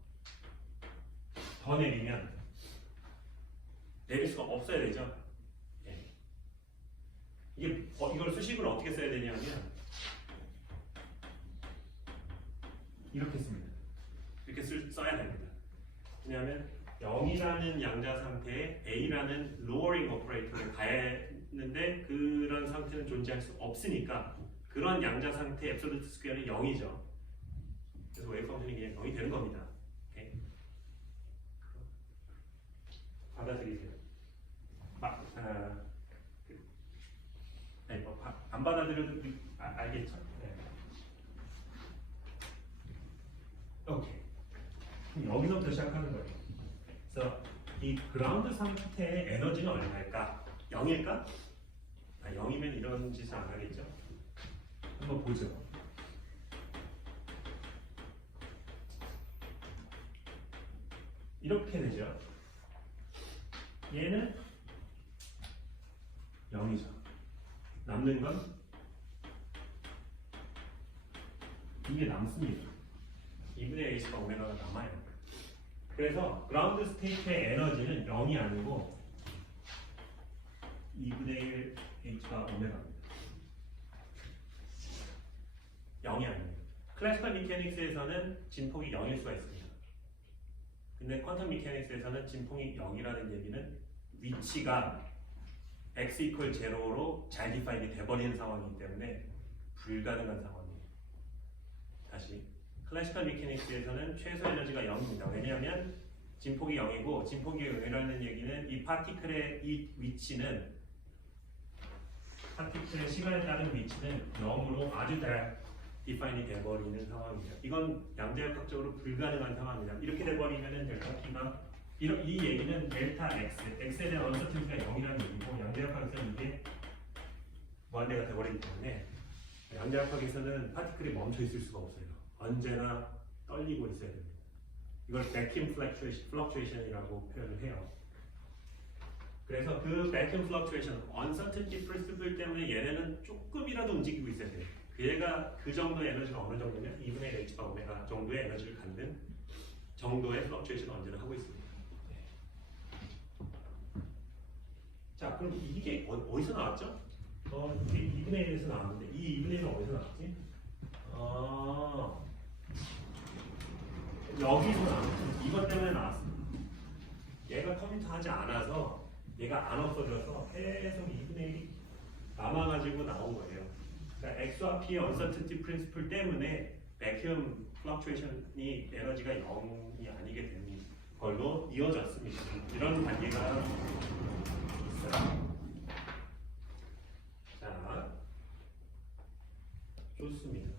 더 내리면 내릴 수가 없어야 되죠. 네. 이걸 수식으로 어떻게 써야 되냐면 이렇게 씁니다. 이렇게 써야 됩니다. 왜냐하면 0이라는 양자 상태에 A라는 lowering operator를 가했는데 그런 상태는 존재할 수 없으니까 그런 양자 상태 앱솔루트 스퀘어는 0이죠. 그래서 웨이브 펑션이 그냥 0이 되는 겁니다. 오케이? 받아들이세요. 아니, 안 받아들여도 알겠죠? 네. 오케이. 그럼 여기서부터 시작하는 거예요. 그래서 이 그라운드 상태의 에너지는 얼마일까? 0일까? 0이면 이런 짓을 안 하겠죠? 한번 보죠. 이렇게 되죠. 얘는 0이죠. 남는 건 이게 남습니다. 2분의 H가 오메가가 남아요. 그래서 그라운드 스테이트의 에너지는 0이 아니고 2분의 1 H가 오메가입니다. 0이 아닙니다. 클래시컬 미케닉스에서는 진폭이 0일 수가 있습니다. 근데 퀀텀 미케닉스에서는 진폭이 0이라는 얘기는 위치가 x equal 0로 잘 디파인이 돼버리는 상황이기 때문에 불가능한 상황이에요. 다시 클래시컬 미케닉스에서는 최소 에너지가 0입니다. 왜냐하면 진폭이 0이고 진폭이 0이라는 얘기는 이 파티클의 이 위치는 파티클의 시간에 따른 위치는 0으로 아주 잘 디파인이 돼버리는 상황이에요. 이건 양자역학적으로 불가능한 상황입니다. 이렇게 돼버리면은 델타 P가 이 얘기는 델타 X, X에 대한 언서튼티가 0이라는 얘기고 양자역학에서는 이게 무한대가 돼버리기 때문에 양자역학에서는 파티클이 멈춰 있을 수가 없어요. 언제나 떨리고 있어야 됩니다. 이걸 vacuum fluctuation이라고 표현을 해요. 그래서 그 vacuum fluctuation, uncertainty principle 때문에 얘네는 조금이라도 움직이고 있어야 돼요. 얘가 그 정도의 에너지가 어느 정도면 2분의 1 H가 오메가 정도의 에너지를 갖는 정도의 플럭추에이션을 언제나 하고 있습니다. 자, 그럼 이게 어디서 나왔죠? 이게 2분의 1에서 나왔는데 이 2분의 1은 어디서 나왔지? 여기서 나왔죠. 이것 때문에 나왔습니다. 얘가 컴퓨터 하지 않아서 얘가 안 없어져서 계속 2분의 1이 남아가지고 나온 거예요. 그러니까 X와 P의 uncertainty principle 때문에 vacuum fluctuation이 에너지가 0이 아니게 되는 걸로 이어졌습니다. 이런 관계가 있어요. 자, 좋습니다.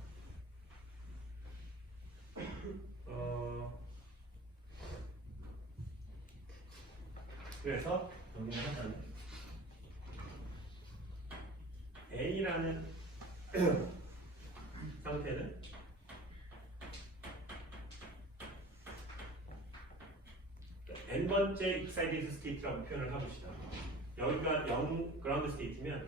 그래서 정리를 하자면 A라는 상태는 n번째 excited state라고 표현을 해봅시다. 여기가 0 그라운드 스테이트면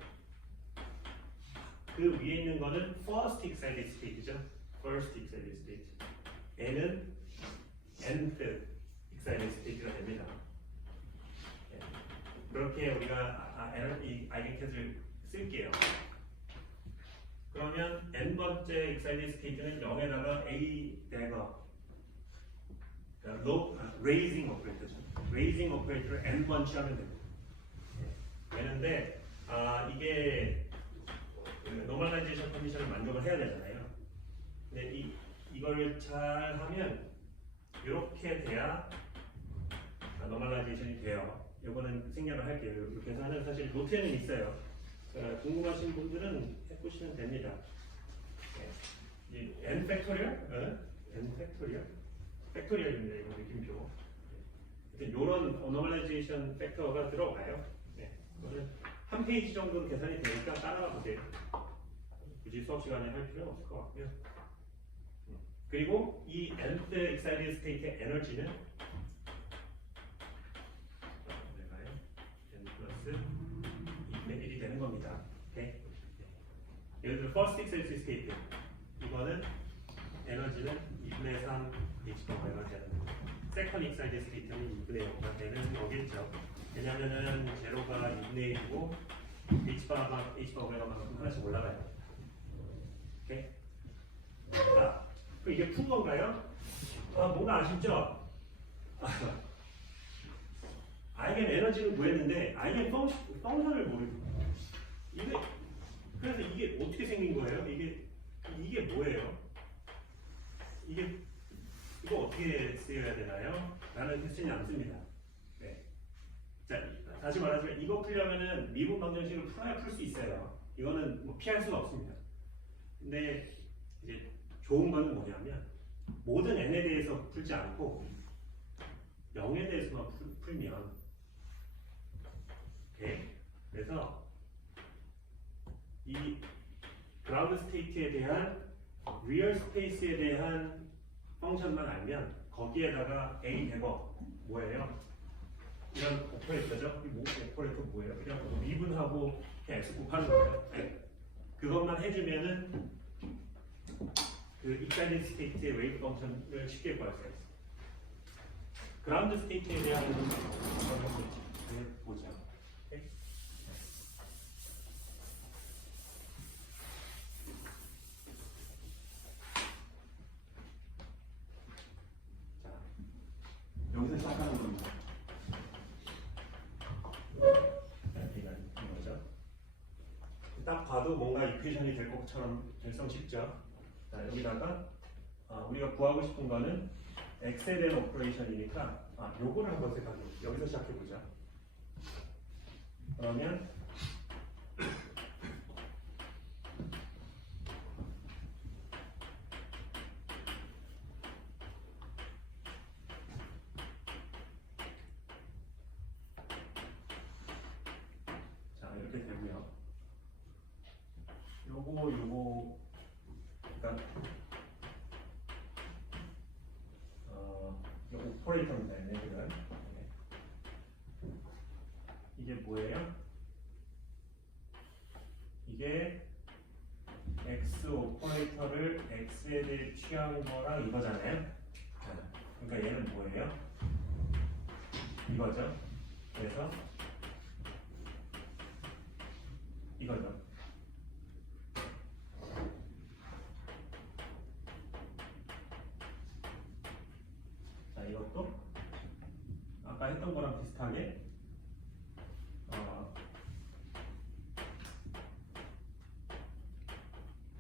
그 위에 있는 거는 first excited state죠. first excited state. n은 nth excited state가 됩니다. 그렇게 우리가 이 아이겐캐스를 쓸게요. 그러면 n번째 excited state는 0에다가 a 대거 raising operator죠. raising operator를 n번 취하면 됩니다. 되는데 이게 normalization 컨디션을 만족을 해야 되잖아요. 근데 이거를 잘 하면 이렇게 돼야 normalization이 돼요. 이거는 생략을 할게요. 이렇게 해서 하는 사실 노트에는 있어요. 궁금하신 분들은 해보시면 됩니다. n 팩토리얼? n 팩토리얼? 팩토리얼입니다. 이거 느낌표. 이런 normalization 팩터가 들어가요. 이거는 한 페이지 정도 계산이 되니까 따라가 보세요. 굳이 수업 시간에 할 필요는 없을 것 같고요. 그리고 이 nth excited state의 에너지는 n 플러스 2분의 1이 되는 겁니다. 오케이? 예를 들어 first excited state 이거는 에너지는 2분의 3 h가 되는 거고 second excited state는 2분의 0가 되는 거겠죠. 왜냐면은 제로가 2분의 1이고 h바가 오메가만큼 하나씩 올라가요. 오케이? 자, 그럼 이게 푼 건가요? 뭔가 아쉽죠? 아이겐 에너지를 구했는데 아이겐 펑션을 모르고 그래서 이게 어떻게 생긴 거예요? 이게 뭐예요? 이거 어떻게 쓰여야 되나요? 라는 퀘스천이 남습니다. 네. 자, 다시 말하자면 이거 풀려면은 미분 방정식을 풀어야 풀 수 있어요. 이거는 뭐 피할 수가 없습니다. 근데 이제 좋은 건 뭐냐면 모든 n에 대해서 풀지 않고 0에 대해서만 풀면 오케이? 그래서 이 그라운드 스테이트에 대한 리얼 스페이스에 대한 펑션만 알면 거기에다가 a 대거 뭐예요? 이런 오퍼레이터죠? 이 오퍼레이터 뭐예요? 그냥 뭐 미분하고 그냥 x 곱하는 거예요. 네. 그것만 해주면은 그 익사이드 스테이트의 웨이브 펑션을 쉽게 구할 수가 있어요. 그라운드 스테이트에 대한 거는 보자. 오케이? 자, 여기서 시작하는 겁니다. 이거죠. 딱 봐도 뭔가 이퀘이션이 될 것처럼 결성 쉽죠. 자, 여기다가 우리가 구하고 싶은 거는 x에 대한 오퍼레이션이니까 요거를 한번 생각해 볼게요. 여기서 시작해 보자. 그러면 자, 이렇게 되고요. 요거 그러니까 오퍼레이터입니다. 얘네들은. 이게 뭐예요? 이게 x 오퍼레이터를 x에 대해 취한 거랑 이거잖아요. 그러니까 얘는 뭐예요? 이거죠. 그래서 이거죠. 자, 이것도 아까 했던 거랑 비슷하게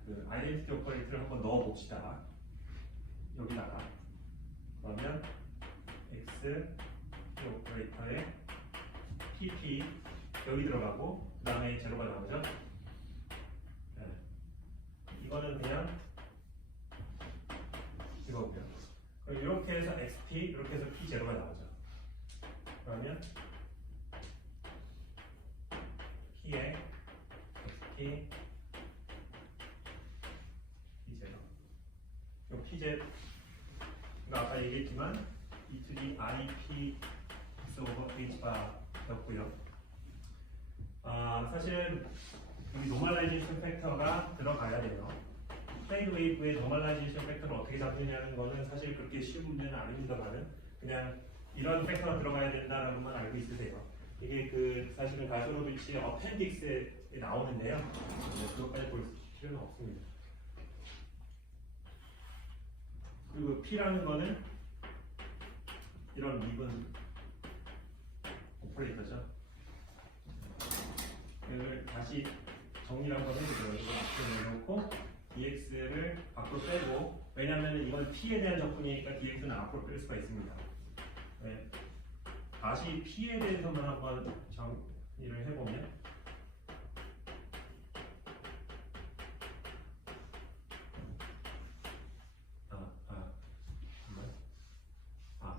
그 아이덴티티 오퍼레이터를 한번 넣어 봅시다. 여기다가 그러면 x 오퍼레이터에 pp 여기 들어가고 그 다음에 제로가 나오죠. 네. 이거는 그냥 이거고요. 그럼 이렇게 해서 xp 이렇게 해서 p 제로가 나오죠. 그러면 p에 xp p제가 아까 얘기했지만 E2D REP X over H바였고요. 사실은 여기 노멀라이제이션 팩터가 들어가야 돼요. 플레인 웨이브의 노멀라이제이션 팩터를 어떻게 잡느냐는 거는 사실 그렇게 쉬운 문제는 아닙니다만은 그냥 이런 팩터가 들어가야 된다는 것만 알고 있으세요. 이게 그 사실은 가쇼노비치의 어펜딕스에 나오는데요. 그것까지 볼 필요는 없습니다. 그리고 P라는 거는 이런 미분 오퍼레이터죠. 이걸 다시 정리를 한번 해보죠. 이거 앞으로 내놓고 dx를 밖으로 빼고, 왜냐하면 이건 P에 대한 적분이니까 dx는 앞으로 뺄 수가 있습니다. 네. 다시 P에 대해서만 한번 정리를 해보면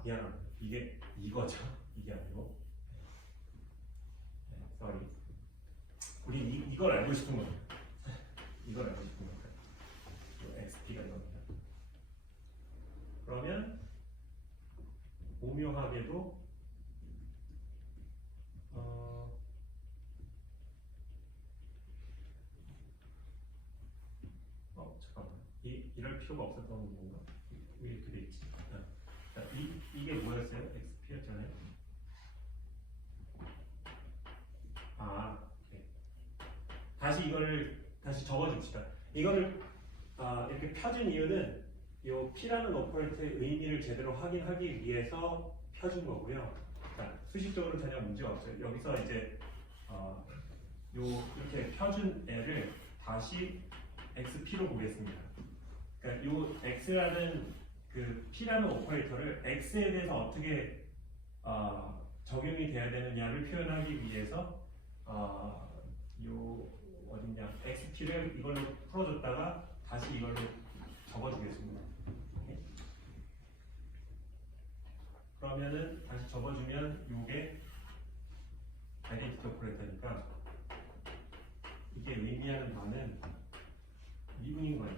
미안합니다. 이게 이거죠. 이게 아니고. 네, sorry. 우리 이걸 알고 싶은 거예요. 이걸 알고 싶은 거예요. XP가 이겁니다. 그러면 오묘하게도 잠깐만. 이럴 필요가 없었던 건가? 왜 이렇게 돼 있지? 이게 뭐였어요? XP였잖아요. 오케이. 다시 이걸 다시 적어줍시다. 이거를 이렇게 펴준 이유는 이 P라는 오퍼레이터의 의미를 제대로 확인하기 위해서 펴준 거고요. 수식적으로 전혀 문제가 없어요. 여기서 이제 이렇게 펴준 애를 다시 XP로 보겠습니다. 그러니까 이 X라는 그 P라는 오퍼레이터를 X에 대해서 어떻게 적용이 돼야 되느냐를 표현하기 위해서 요 어딨냐 xt를 이걸로 풀어줬다가 다시 이걸로 접어주겠습니다. 그러면은 다시 접어주면 요게 아이덴티티 오퍼레이터니까 이게 의미하는 바는 미분인 거예요.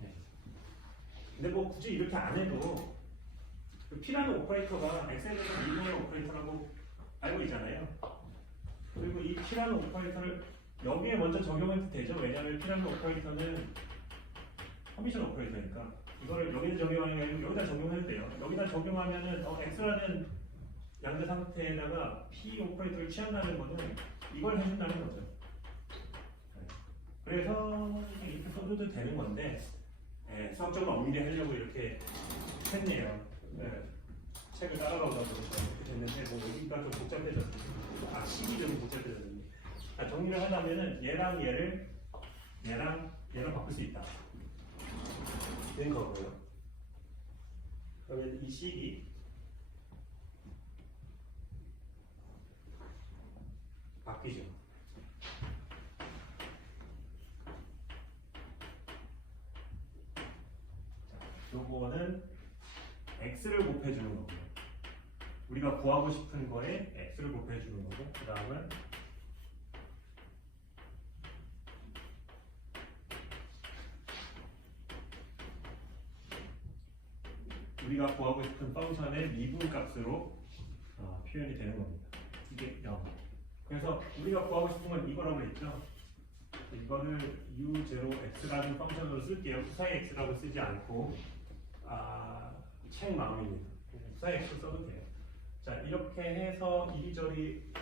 네. 근데 뭐 굳이 이렇게 안 해도 P라는 오퍼레이터가 X에 대해서 미분의 오퍼레이터라고 알고 있잖아요. 그리고 이 P라는 오퍼레이터를 여기에 먼저 적용해도 되죠. 왜냐하면 P라는 오퍼레이터는 커미션 오퍼레이터니까 이거를 여기다 적용하는 게 아니고 여기다 적용해도 돼요. 여기다 적용하면은 X라는 양자 상태에다가 P 오퍼레이터를 취한다는 거는 이걸 해준다는 거죠. 그래서 이렇게 써도 되는 건데 수학적으로 엄리하려고 이렇게 했네요. 책을 따라가보다 보니까 이렇게 됐는데 뭐 여기가 좀 복잡해졌어요. 식이 좀 복잡해졌는데 정리를 하자면은 얘랑 얘랑 바꿀 수 있다. 된 거고요. 그러면 이 식이 바뀌죠. 요거는 x를 곱해주는 거고요. 우리가 구하고 싶은 거에 x를 곱해주는 거고, 그 다음은 우리가 구하고 싶은 펑션의 미분 값으로 표현이 되는 겁니다. 이게 0. 그래서 우리가 구하고 싶은 건 이거라고 했죠. 이거를 u0x라는 펑션으로 쓸게요. 수사의 x라고 쓰지 않고 책 마음입니다. 수사의 x 써도 돼요. 자, 이렇게 해서 이리저리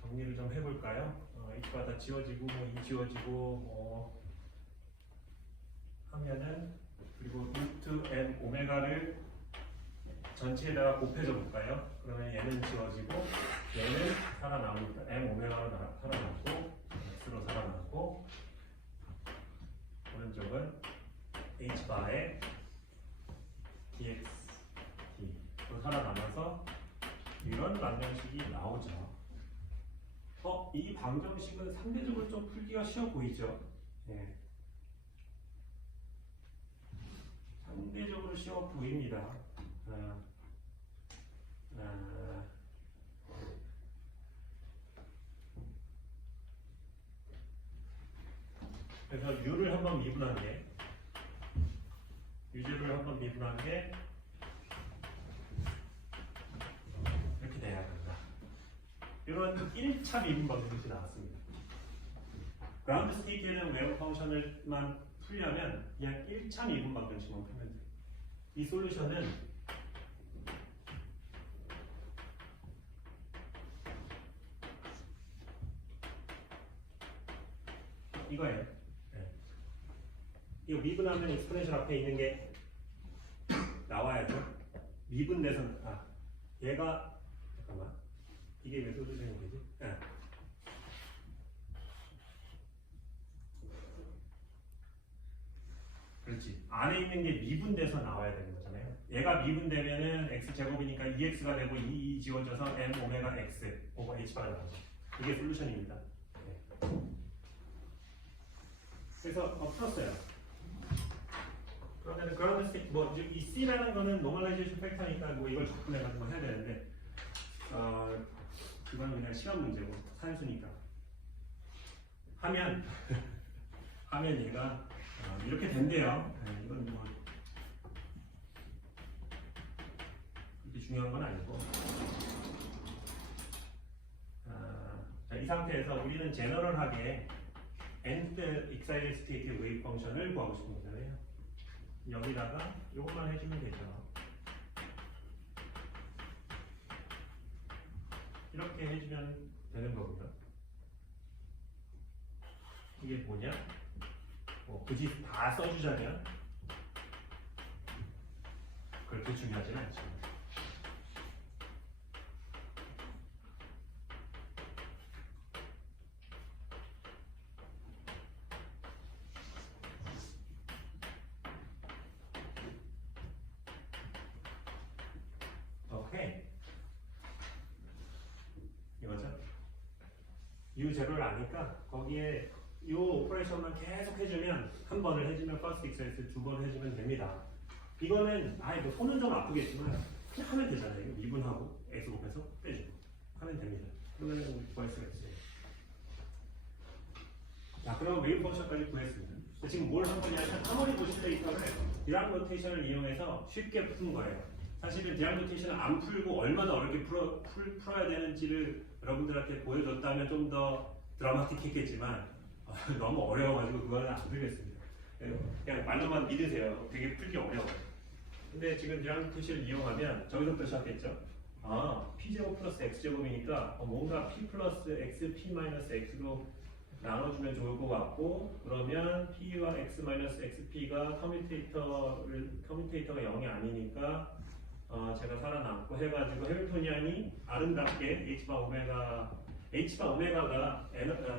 정리를 좀 해볼까요? h가 다 지워지고 뭐 지워지고 뭐 하면은 그리고 루트 m 오메가를 전체에다가 곱해줘 볼까요? 그러면 얘는 지워지고 얘는 살아남으니까 m 오메가로 살아남고 x로 살아남고 오른쪽은 h 바에 dx d로 살아남아서 이런 방정식이 나오죠. 이 방정식은 상대적으로 좀 풀기가 쉬워 보이죠? 네. 상대적으로 쉬워 보입니다. 그래서 u를 한번 미분한 게 u0을 한번 미분한 게 이렇게 돼야 된다. 이런 1차 미분 방정식이 나왔습니다. 그라운드 스테이트에 대한 웨브 펑션을만 풀려면 그냥 1차 미분 방정식만 풀면 돼요. 이 솔루션은 이거예요. 네. 이거 미분하면 익스포넨셜 앞에 있는 게 나와야죠. 미분돼서 얘가 잠깐만 이게 왜 솔루션이 되지? 네. 그렇지. 안에 있는 게 미분돼서 나와야 되는 거잖아요. 얘가 미분되면은 x제곱이니까 2x가 되고 2 지워져서 m 오메가 x 오버 h바가 나오죠. 이게 솔루션입니다. 네. 그래서 풀었어요. 그러면 그라운드 스테이트 이 c라는 거는 노멀라이제이션 팩터니까 뭐 이걸 접근해가지고 해야 되는데 이건 그냥 시간 문제고 산수니까 하면 얘가 이렇게 된대요. 이건 뭐 그렇게 중요한 건 아니고 자, 이 상태에서 우리는 제너럴하게 nth excited state의 웨이브 펑션을 구하고 싶은 거잖아요. 여기다가 이것만 해주면 되죠. 이렇게 해주면 되는 거고요. 이게 뭐냐? 굳이 다 써주자면 그렇게 중요하지는 않죠. u0를 아니까 거기에 이 오퍼레이션만 계속 해주면 한 번을 해주면 first exercise 두 번을 해주면 됩니다. 이거는 뭐 손은 좀 아프겠지만 그냥 하면 되잖아요. 이거 미분하고 x 곱해서 빼주고 하면 됩니다. 그러면 구할 수가 있어요. 자, 그럼 웨이브 펑션까지 구했습니다. 지금 뭘 한 거냐면 하모니 오실레이터를 디락 노테이션을 이용해서 쉽게 푼 거예요. 사실은 디락 노테이션을 안 풀고 얼마나 어렵게 풀어야 되는지를 여러분들한테 보여줬다면 좀 더 드라마틱했겠지만 너무 어려워가지고 그거는 안 되겠습니다. 그냥 말로만 믿으세요. 되게 풀기 어려워요. 근데 지금 디락 노테이션을 이용하면 저기서부터 시작했죠. P0 플러스 X제곱이니까 뭔가 P 플러스 X, P 마이너스 X로 나눠주면 좋을 것 같고, 그러면 P와 X 마이너스 XP가 커뮤테이터가 0이 아니니까 제가 살아남고 해가지고 해밀토니안이 아름답게 H바 오메가가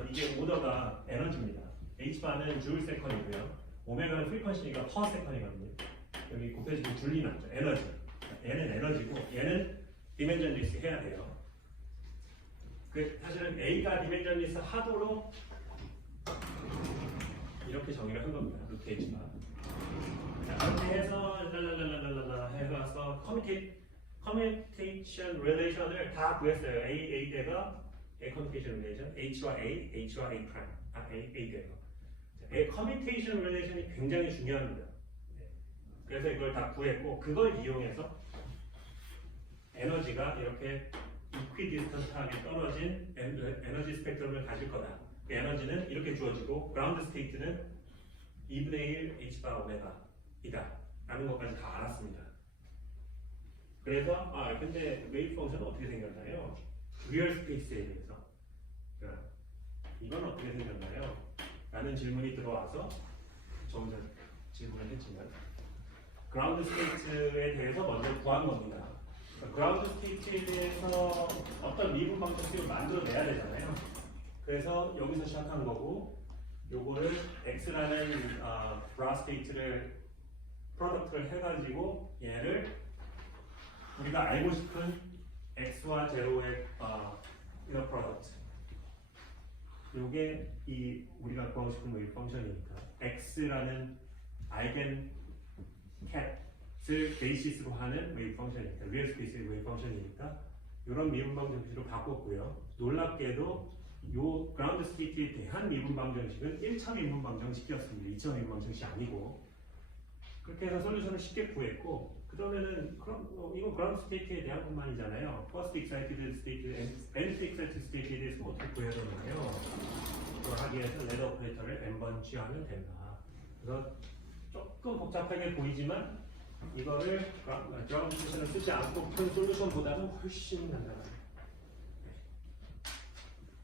이게 오더가 에너지입니다. H바는 줄 세컨이고요. 오메가는 프리퀀시니까 퍼 세컨이거든요. 여기 곱해지면 줄리 났죠. 에너지. 얘는 에너지고 얘는 디멘전리스 해야 돼요. 사실은 A가 디멘전리스 하도록 이렇게 정의를 한 겁니다. 루트 H가. 그렇게 해서 랄랄랄랄랄라 해가서 커뮤니케이션 릴레이션을 다 구했어요. A대가 A 커뮤니케이션 릴레이션, H와 A 프라임, A대가. 커뮤니케이션 릴레이션이 굉장히 중요합니다. 그래서 이걸 다 구했고, 그걸 이용해서 에너지가 이렇게 이퀴디스턴트하게 떨어진 에너지 스펙트럼을 가질 거다. 그 에너지는 이렇게 주어지고 그라운드 스테이트는 2분의 1 H바 오메가이다 라는 것까지 다 알았습니다. 그래서 근데 웨이브 펑션은 어떻게 생겼나요? 리얼 스페이스에 대해서 이건 어떻게 생겼나요? 라는 질문이 들어와서 좀 전에 질문을 했지만 그라운드 스테이트에 대해서 먼저 구한 겁니다. 그라운드 스테이트에 대해서 어떤 미분 방정식을 만들어내야 되잖아요. 그래서 여기서 시작한 거고, 요거를 X라는 브라 스테이트를 프로덕트를 해가지고 얘를 우리가 알고 싶은 X와 제로의 이너 프로덕트, 요게 우리가 구하고 싶은 웨이브 펑션이니까 X라는 아이겐 캡을 베이시스로 하는 웨이브 펑션이니까, 리얼 스페이스의 웨이브 펑션이니까 이런 미분 방정식으로 바꿨고요. 놀랍게도 요 그라운드 스테이트에 대한 미분 방정식은 1차 미분 방정식이었습니다. 2차 미분 방정식이 아니고. 그렇게 해서 솔루션을 쉽게 구했고, 그러면은 이거 그라운드 스테이트에 대한 것만이잖아요. 퍼스트 익사이티드 스테이트, nth 익사이티드 스테이트에 대해서 어떻게 구해야 되나요? 그걸 하기 위해서 레더 오퍼레이터를 n번 취하면 된다. 그래서 조금 복잡하게 보이지만 이거를 그라운드 솔루션을 쓰지 않고 큰 솔루션보다는 훨씬 간단합니다.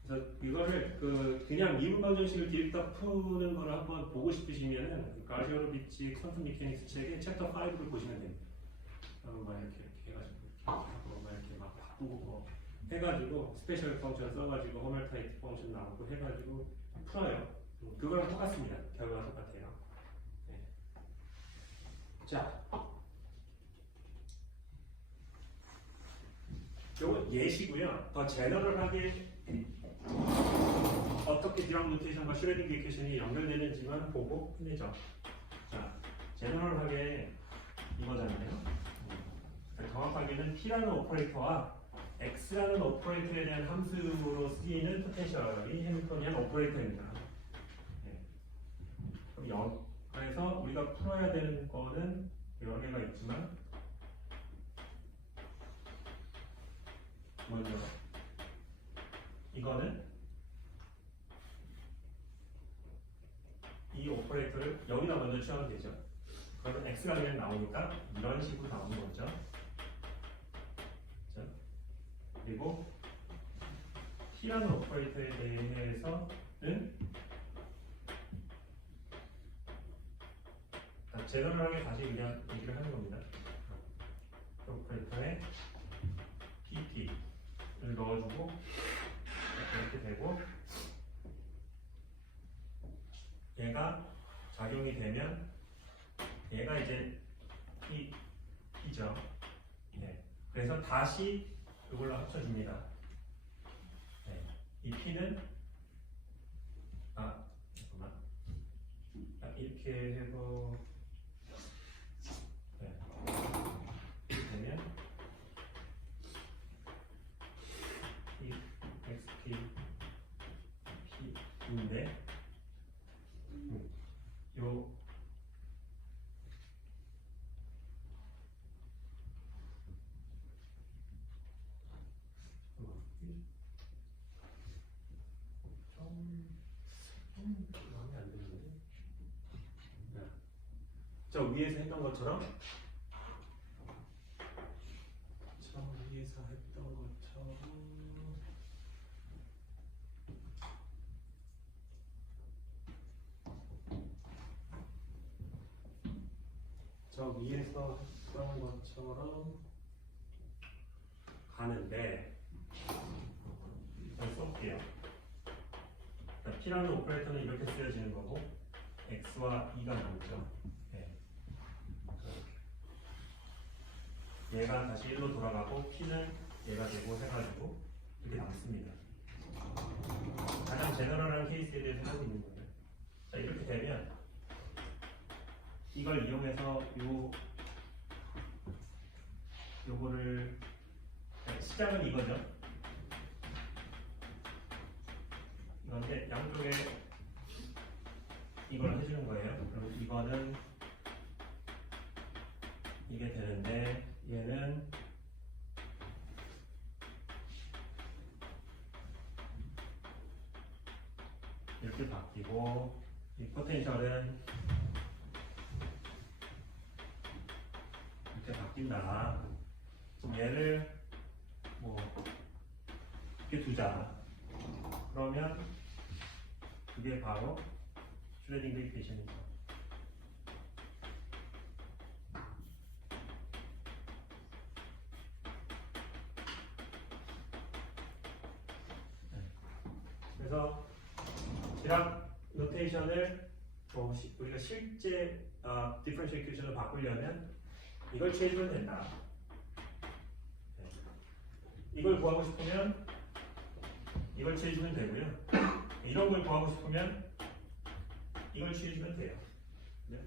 그래서 이거를 그냥 미분 방정식을 디렉트 푸는 거를 한번 보고 싶으시면은 가시오로비치 퀀텀 미케닉스 책의 챕터 5를 보시면 됩니다. 막 이렇게 해가지고 이렇게 막 바꾸고 해가지고 스페셜 펑션 써가지고 호멜타이트 펑션 나오고 해가지고 풀어요. 그거랑 똑같습니다. 결과가 똑같아요. 네. 자, 요건 예시고요. 더 제너럴하게 어떻게 디락 노테이션과 슈레딩거 이퀘이션이 연결되는지만 보고 끝내죠. 자, 제너럴하게 이거잖아요. 정확하게는 P라는 오퍼레이터와 X라는 오퍼레이터에 대한 함수로 쓰이는 포텐셜이 해밀토니안 오퍼레이터입니다. 네. 그래서 우리가 풀어야 되는 거는 여러 개가 있지만 먼저 이거는 이 오퍼레이터를 여기다 먼저 취하면 되죠. 그러면 X가 그냥 나오니까 이런 식으로 나오는 거죠. 자, 그리고 T라는 오퍼레이터에 대해서는 제너럴하게 다시 그냥 얘기를 하는 겁니다. 오퍼레이터에 PP를 넣어주고 이렇게 되고, 얘가 작용이 되면 얘가 이제 P죠. 네. 그래서 다시 이걸로 합쳐줍니다. 네. 이 P는 이렇게 해보 네. 되면 이 XP P인데 요 마음에 안 드는데. 저 위에서 했던 것처럼 저 위에서 했던 것처럼 가는데 써볼게요. 그러니까 P라는 오퍼레이터는 이렇게 쓰여지는 거고 X와 E가 나오죠. 네. 얘가 다시 1로 돌아가고 P는 얘가 되고 해가지고 이렇게 남습니다. 가장 제너럴한 케이스에 대해서 하고 있는 거예요. 자, 이렇게 되면 이걸 이용해서 요거를 시작은 이거죠. 이건데 양쪽에 이걸 해주는 거예요. 그럼 이거는 이게 되는데 얘는 이렇게 바뀌고 이 포텐셜은 이렇게 바뀐다. 그럼 얘를 뭐 이렇게 두자. 그러면 그게 바로 슈레딩거 이퀘이션이죠. 그래서 디락 노테이션을 우리가 실제 디퍼런셜 이퀘이션을 바꾸려면 이걸 취해주면 된다. 이걸 구하고 싶으면 이걸 취해주면 되고요. 이런 걸 구하고 싶으면 이걸 취해주면 돼요. 네?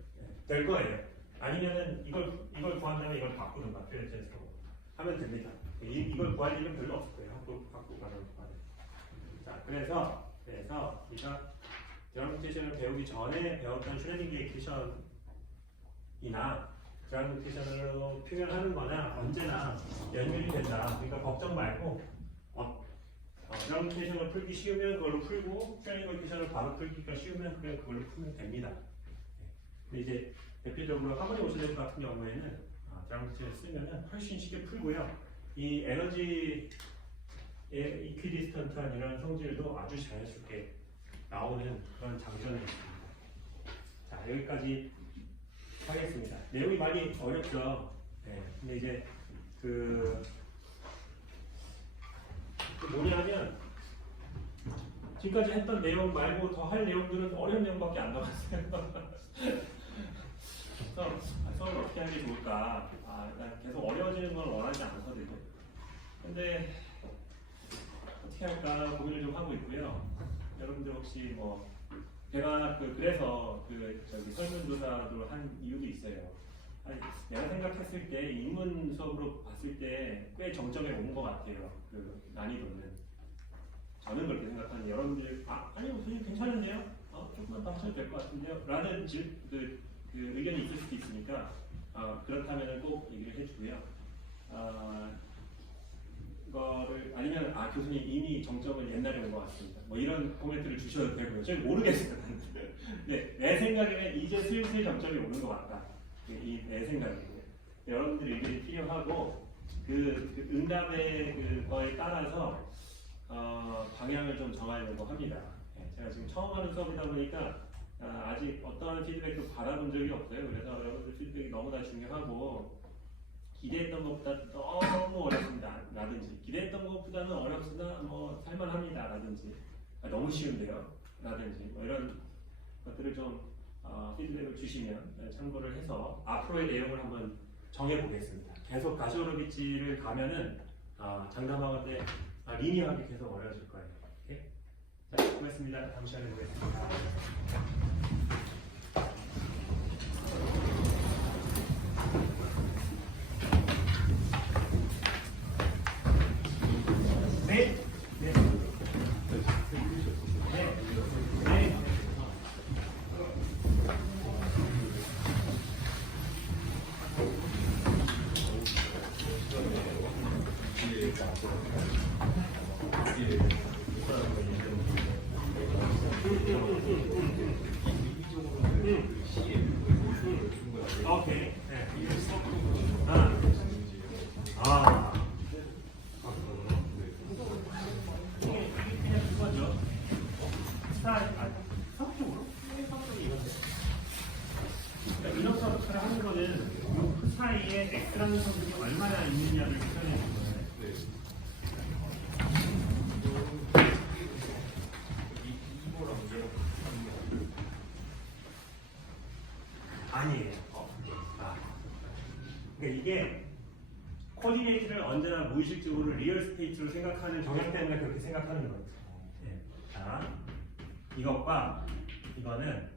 될 거예요. 아니면은 이걸 구한 다음에 이걸 바꾸든가 퓨레트에서 하면 됩니다. 이걸 구할 일은 별로 없을 거예요. 바꾸고 가는 동안에. 자, 그래서 우리가 드라노테이션을 배우기 전에 배웠던 슈레딩거 이퀘이션이나 드라노테이션으로 표현하는 거나 언제나 연결이 된다. 그러니까 걱정 말고 드라노테이션을 풀기 쉬우면 그걸로 풀고 슈레딩거 이퀘이션을 바로 풀기가 쉬우면 그냥 그걸로 풀면 됩니다. 근데 이제 대표적으로 하모닉 오실레이터 같은 경우에는 드라노테이션을 쓰면 훨씬 쉽게 풀고요. 이 에너지 이퀴디스턴트한 이런 성질도 아주 자연스럽게 나오는 그런 장점이 있습니다. 자, 여기까지 하겠습니다. 내용이 많이 어렵죠. 네, 근데 이제 뭐냐면 지금까지 했던 내용 말고 더 할 내용들은 어려운 내용밖에 안 나왔어요. 그래서 수업을 어떻게 하는 게 좋을까? 일단 계속 어려워지는 건 원하지 않거든요. 근데 어떻게 할까 고민을 좀 하고 있고요. 여러분들 혹시 제가 그래서 저기 설문조사도 한 이유도 있어요. 내가 생각했을 때 인문 수업으로 봤을 때 꽤 정점에 온 것 같아요. 그 난이도는 저는 그렇게 생각하는 여러분들 아니요 선생님 괜찮은데요? 조금만 더 하셔도 될 것 같은데요? 라는 그 의견이 있을 수도 있으니까 그렇다면 꼭 얘기를 해주고요. 이거를 아니면 교수님 이미 정점은 옛날에 온 것 같습니다. 이런 코멘트를 주셔도 되고요. 저는 모르겠어요. 네, 내 생각에는 이제 슬슬 정점이 오는 것 같다. 내 생각이고요. 여러분들의 의견이 필요하고 그 응답의 그거에 따라서 방향을 좀 정하려고 합니다. 제가 지금 처음 하는 수업이다 보니까 아직 어떠한 피드백도 받아본 적이 없어요. 그래서 여러분들 피드백이 너무나 중요하고 기대했던 것보다 너무 어렵습니다 라든지 기대했던 것보다는 어렵으나 살만합니다 라든지 너무 쉬운데요 라든지 이런 것들을 좀 피드백을 주시면 참고를 해서 앞으로의 내용을 한번 정해보겠습니다. 계속 가시오로비치를 가면은 장담하건대 리니어하게 계속 어려워질 거예요. 오케이? 자, 고맙습니다. 다음 시간에 뵙겠습니다. 수학적으로? 수학적으로 이건데. 그러니까 이런 서비스를 하는 거는 그 사이에 X라는 성분이 얼마나 있느냐를 표현해 주는 거예요. 네. 이거랑 이거랑 아니에요. 그러니까 이게 코디네이트를 언제나 무의식적으로 리얼 스테이트로 생각하는 경향 때문에 그렇게 생각하는 거예요. 네. 자, 이것과 이거는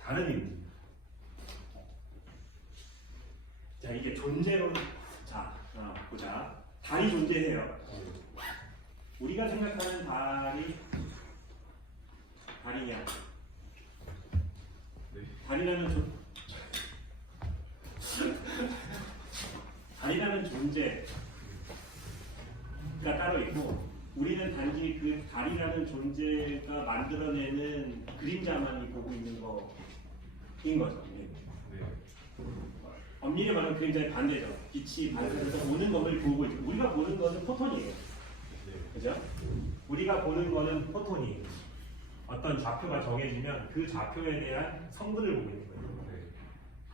다른 의미입니다. 자, 이게 존재로 자, 보자. 달이 존재해요. 우리가 생각하는 달이냐? 네. 달이라는 존재가 따로 있고 우리는 단지 그 달이라는 존재가 만들어내는 그림자만이 보고 있는 거인 거죠. 네. 엄밀히 말하면 그림자의 반대죠. 빛이 반사돼서 오는 것을 보고 있고 우리가 보는 것은 포톤이에요. 그죠? 우리가 보는 거는 포톤이에요. 어떤 좌표가 정해지면 그 좌표에 대한 성분을 보고 있는 거예요.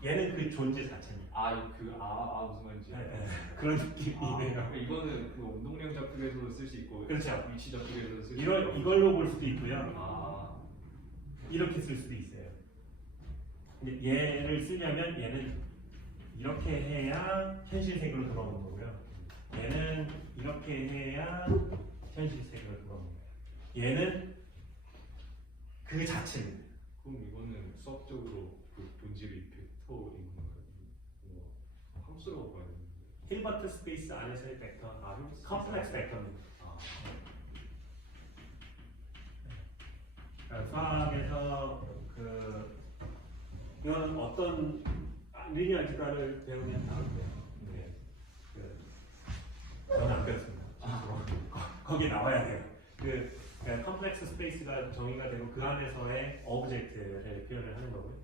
얘는 그 존재 자체입니다. 무슨 말인지. 그런 느낌이네요. 이거는 그 운동량 좌표에서도 쓸 수 있고, 그렇죠. 위치 좌표에서도 쓸 수 있고. 이걸로 볼 수도 있고요. 이렇게 쓸 수도 있어요. 근데 얘를 쓰려면 얘는 이렇게 해야 현실 세계로 돌아오는 거고요. 얘는 이렇게 해야 현실 세계로 돌아오는 거예요. 얘는 그 자체입니다. 그럼 이거는 수학적으로 그 본질이 벡터인 건가요? 뭐 함수라고 봐야 되는데. 힐버트 스페이스 안에서의 벡터, 컴플렉스 벡터입니다. 수학에서 이건 어떤 리니어 알geb라를 배우면 나오는데요. 네. 저는 안 배웠습니다. 거기에 나와야 돼요. 컴플렉스 스페이스가 정의가 되고 그 안에서의 오브젝트를 표현을 하는 거고요.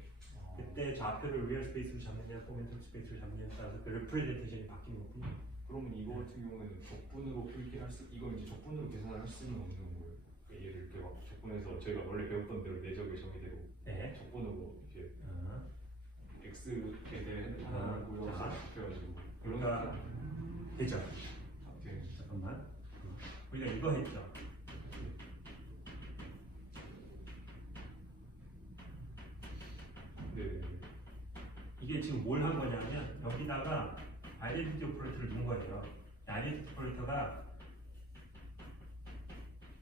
그때 좌표를 리얼 스페이스로 잡느냐, 모멘텀 스페이스로 잡느냐에 따라서 그 리프레젠테이션이 바뀌는 거군요. 그러면 이거 같은 경우에는 적분으로 표기할 수, 이거 이제 적분으로 계산을 할 수는 없는 거예요. 그러니까 얘를 이렇게 막 적분해서 저희가 원래 배웠던 대로 내적의 정의대로 적분으로 이렇게 x에 대해 하나를 구해서 좁혀가지고 그러니까 되죠. 잠깐만. 우리가 이거 했죠. 네. 이게 지금 뭘 한 거냐면 여기다가 아이덴티티 오퍼레이터를 넣은 거예요. 아이덴티티 오퍼레이터가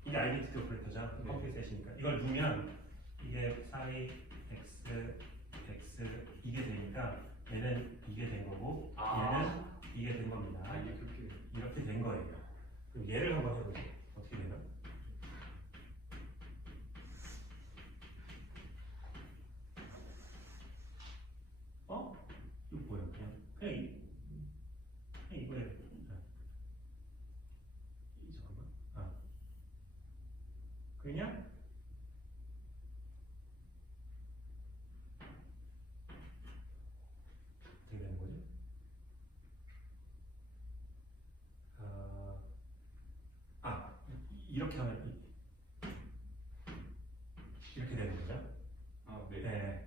이게 아이덴티티 오퍼레이터죠. 컴퓨터 셋이니까 이걸 넣으면 이게 사이 x 이게 되니까 얘는 이게 된 거고 얘는 이게 된 겁니다. 이렇게 된 거예요. 그럼 얘를 한번 해보죠. 어떻게 되나? 이거 뭐야? 그냥 이거예요. 잠깐만. 그냥 어떻게 되는 거지? 이렇게 하면 이렇게 되는 거죠. 네.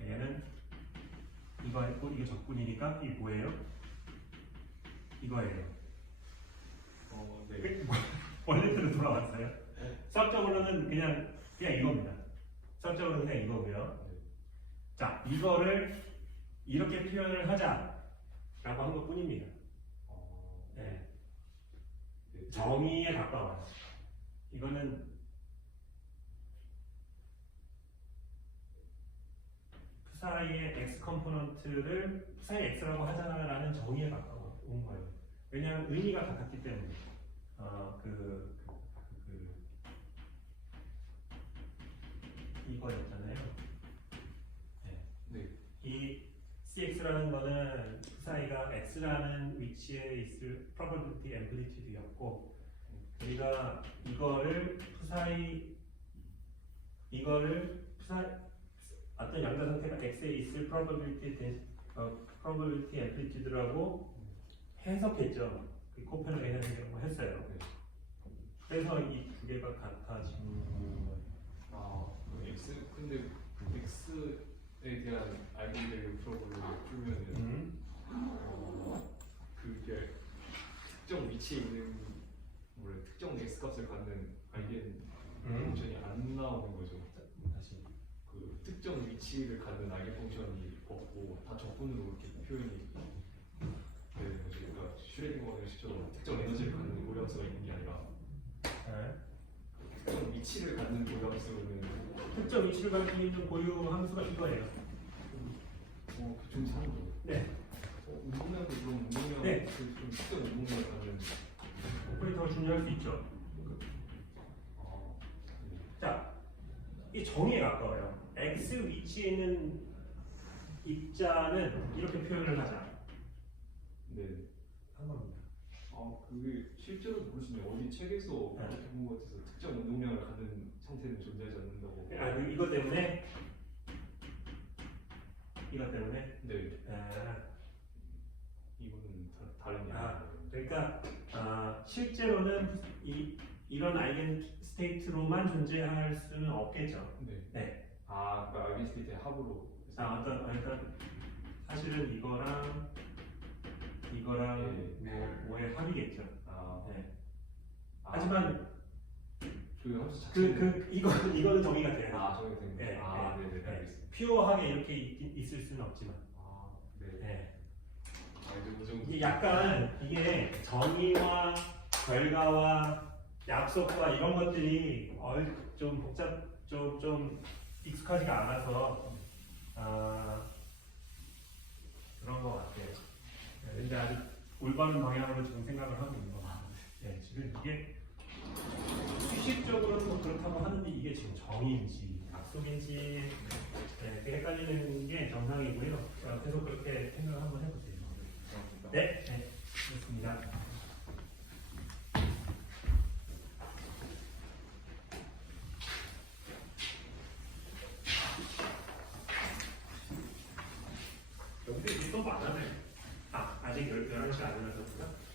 얘는 이거 했고 이게 적분이니까 이게 뭐예요? 이거예요. 네. 원래대로 돌아왔어요. 수학적으로는 그냥 이겁니다. 수학적으로는 그냥 이거고요. 자, 이거를 이렇게 표현을 하자라고 한 것뿐입니다. 네. 정의에 가까워요. 이거는 푸사이의 x 컴포넌트를 푸사이 x라고 하자라는 정의에 가까운 거예요. 왜냐하면 의미가 같았기 때문에. 이거였잖아요. 네. 이 cx라는 거는 푸사이가 x라는 위치에 있을 probability amplitude였고, 우리가 이거를 어떤 양자 상태가 x에 있을 probability amplitude라고 해석했죠. 그 코페르 에너지 이런 거 했어요. 그래서 개가 같아지는 거. 근데 x에 대한 알고리즘을 풀면은 그게 특정 위치에 있는 특정 x 값을 갖는 알겐 펑션이 안 나오는 거죠. 다시. 그 특정 위치를 갖는 알겐 펑션이 없고 다 적분으로 이렇게 표현이 되는 거죠. 그러니까 슈레딩거 형식처럼 특정 에너지를 갖는 고량수가 있는 게 아니라 네. 특정 위치를 갖는 고량수는 특정 위치를 가지고 있는 고유 함수가 이거예요. 좀 사는 거. 네. 운동량도 그럼 운동량 네. 좀 특정 운동량을 갖는 오퍼레이터가 중요할 수 있죠. 자, 이 정의에 가까워요. x 위치에 있는 입자는 이렇게 표현을 하자. 네. 한 겁니다. 그게 실제로 모르시네요. 어디 책에서 네. 그렇게 본 것 같아서 특정 운동량을 갖는 상태는 존재하지 않는다고. 이것 때문에? 이것 때문에? 네. 이거는 다른 얘기예요. 그러니까 실제로는 이런 아이겐 스테이트로만 존재할 수는 없겠죠. 네. 네. 그러니까 알겐 스테이트의 합으로. 그러니까 사실은 이거랑 뭐의 합이겠죠. 네. 하지만 그 함수 자체는 이거는 정의가 돼요. 정의가 된 네, 거예요. 네, 네, 알겠습니다. 퓨어하게 이렇게 있을 수는 없지만. 네. 네. 이제 그 정도. 이게 약간 이게 정의와 결과와 약속과 이런 것들이 좀 좀 익숙하지가 않아서 그런 것 같아요. 근데 아주 올바른 방향으로 지금 생각을 하고 있는 것 같아요. 네, 지금 이게 수식적으로는 뭐 그렇다고 하는데 이게 지금 정의인지 약속인지 되게 헷갈리는 게 정상이고요. 계속 그렇게 생각을 한번 해보세요. 네, 그렇습니다. 여기서 이게 또 많아요. 아직 11시 안 일어났었구나.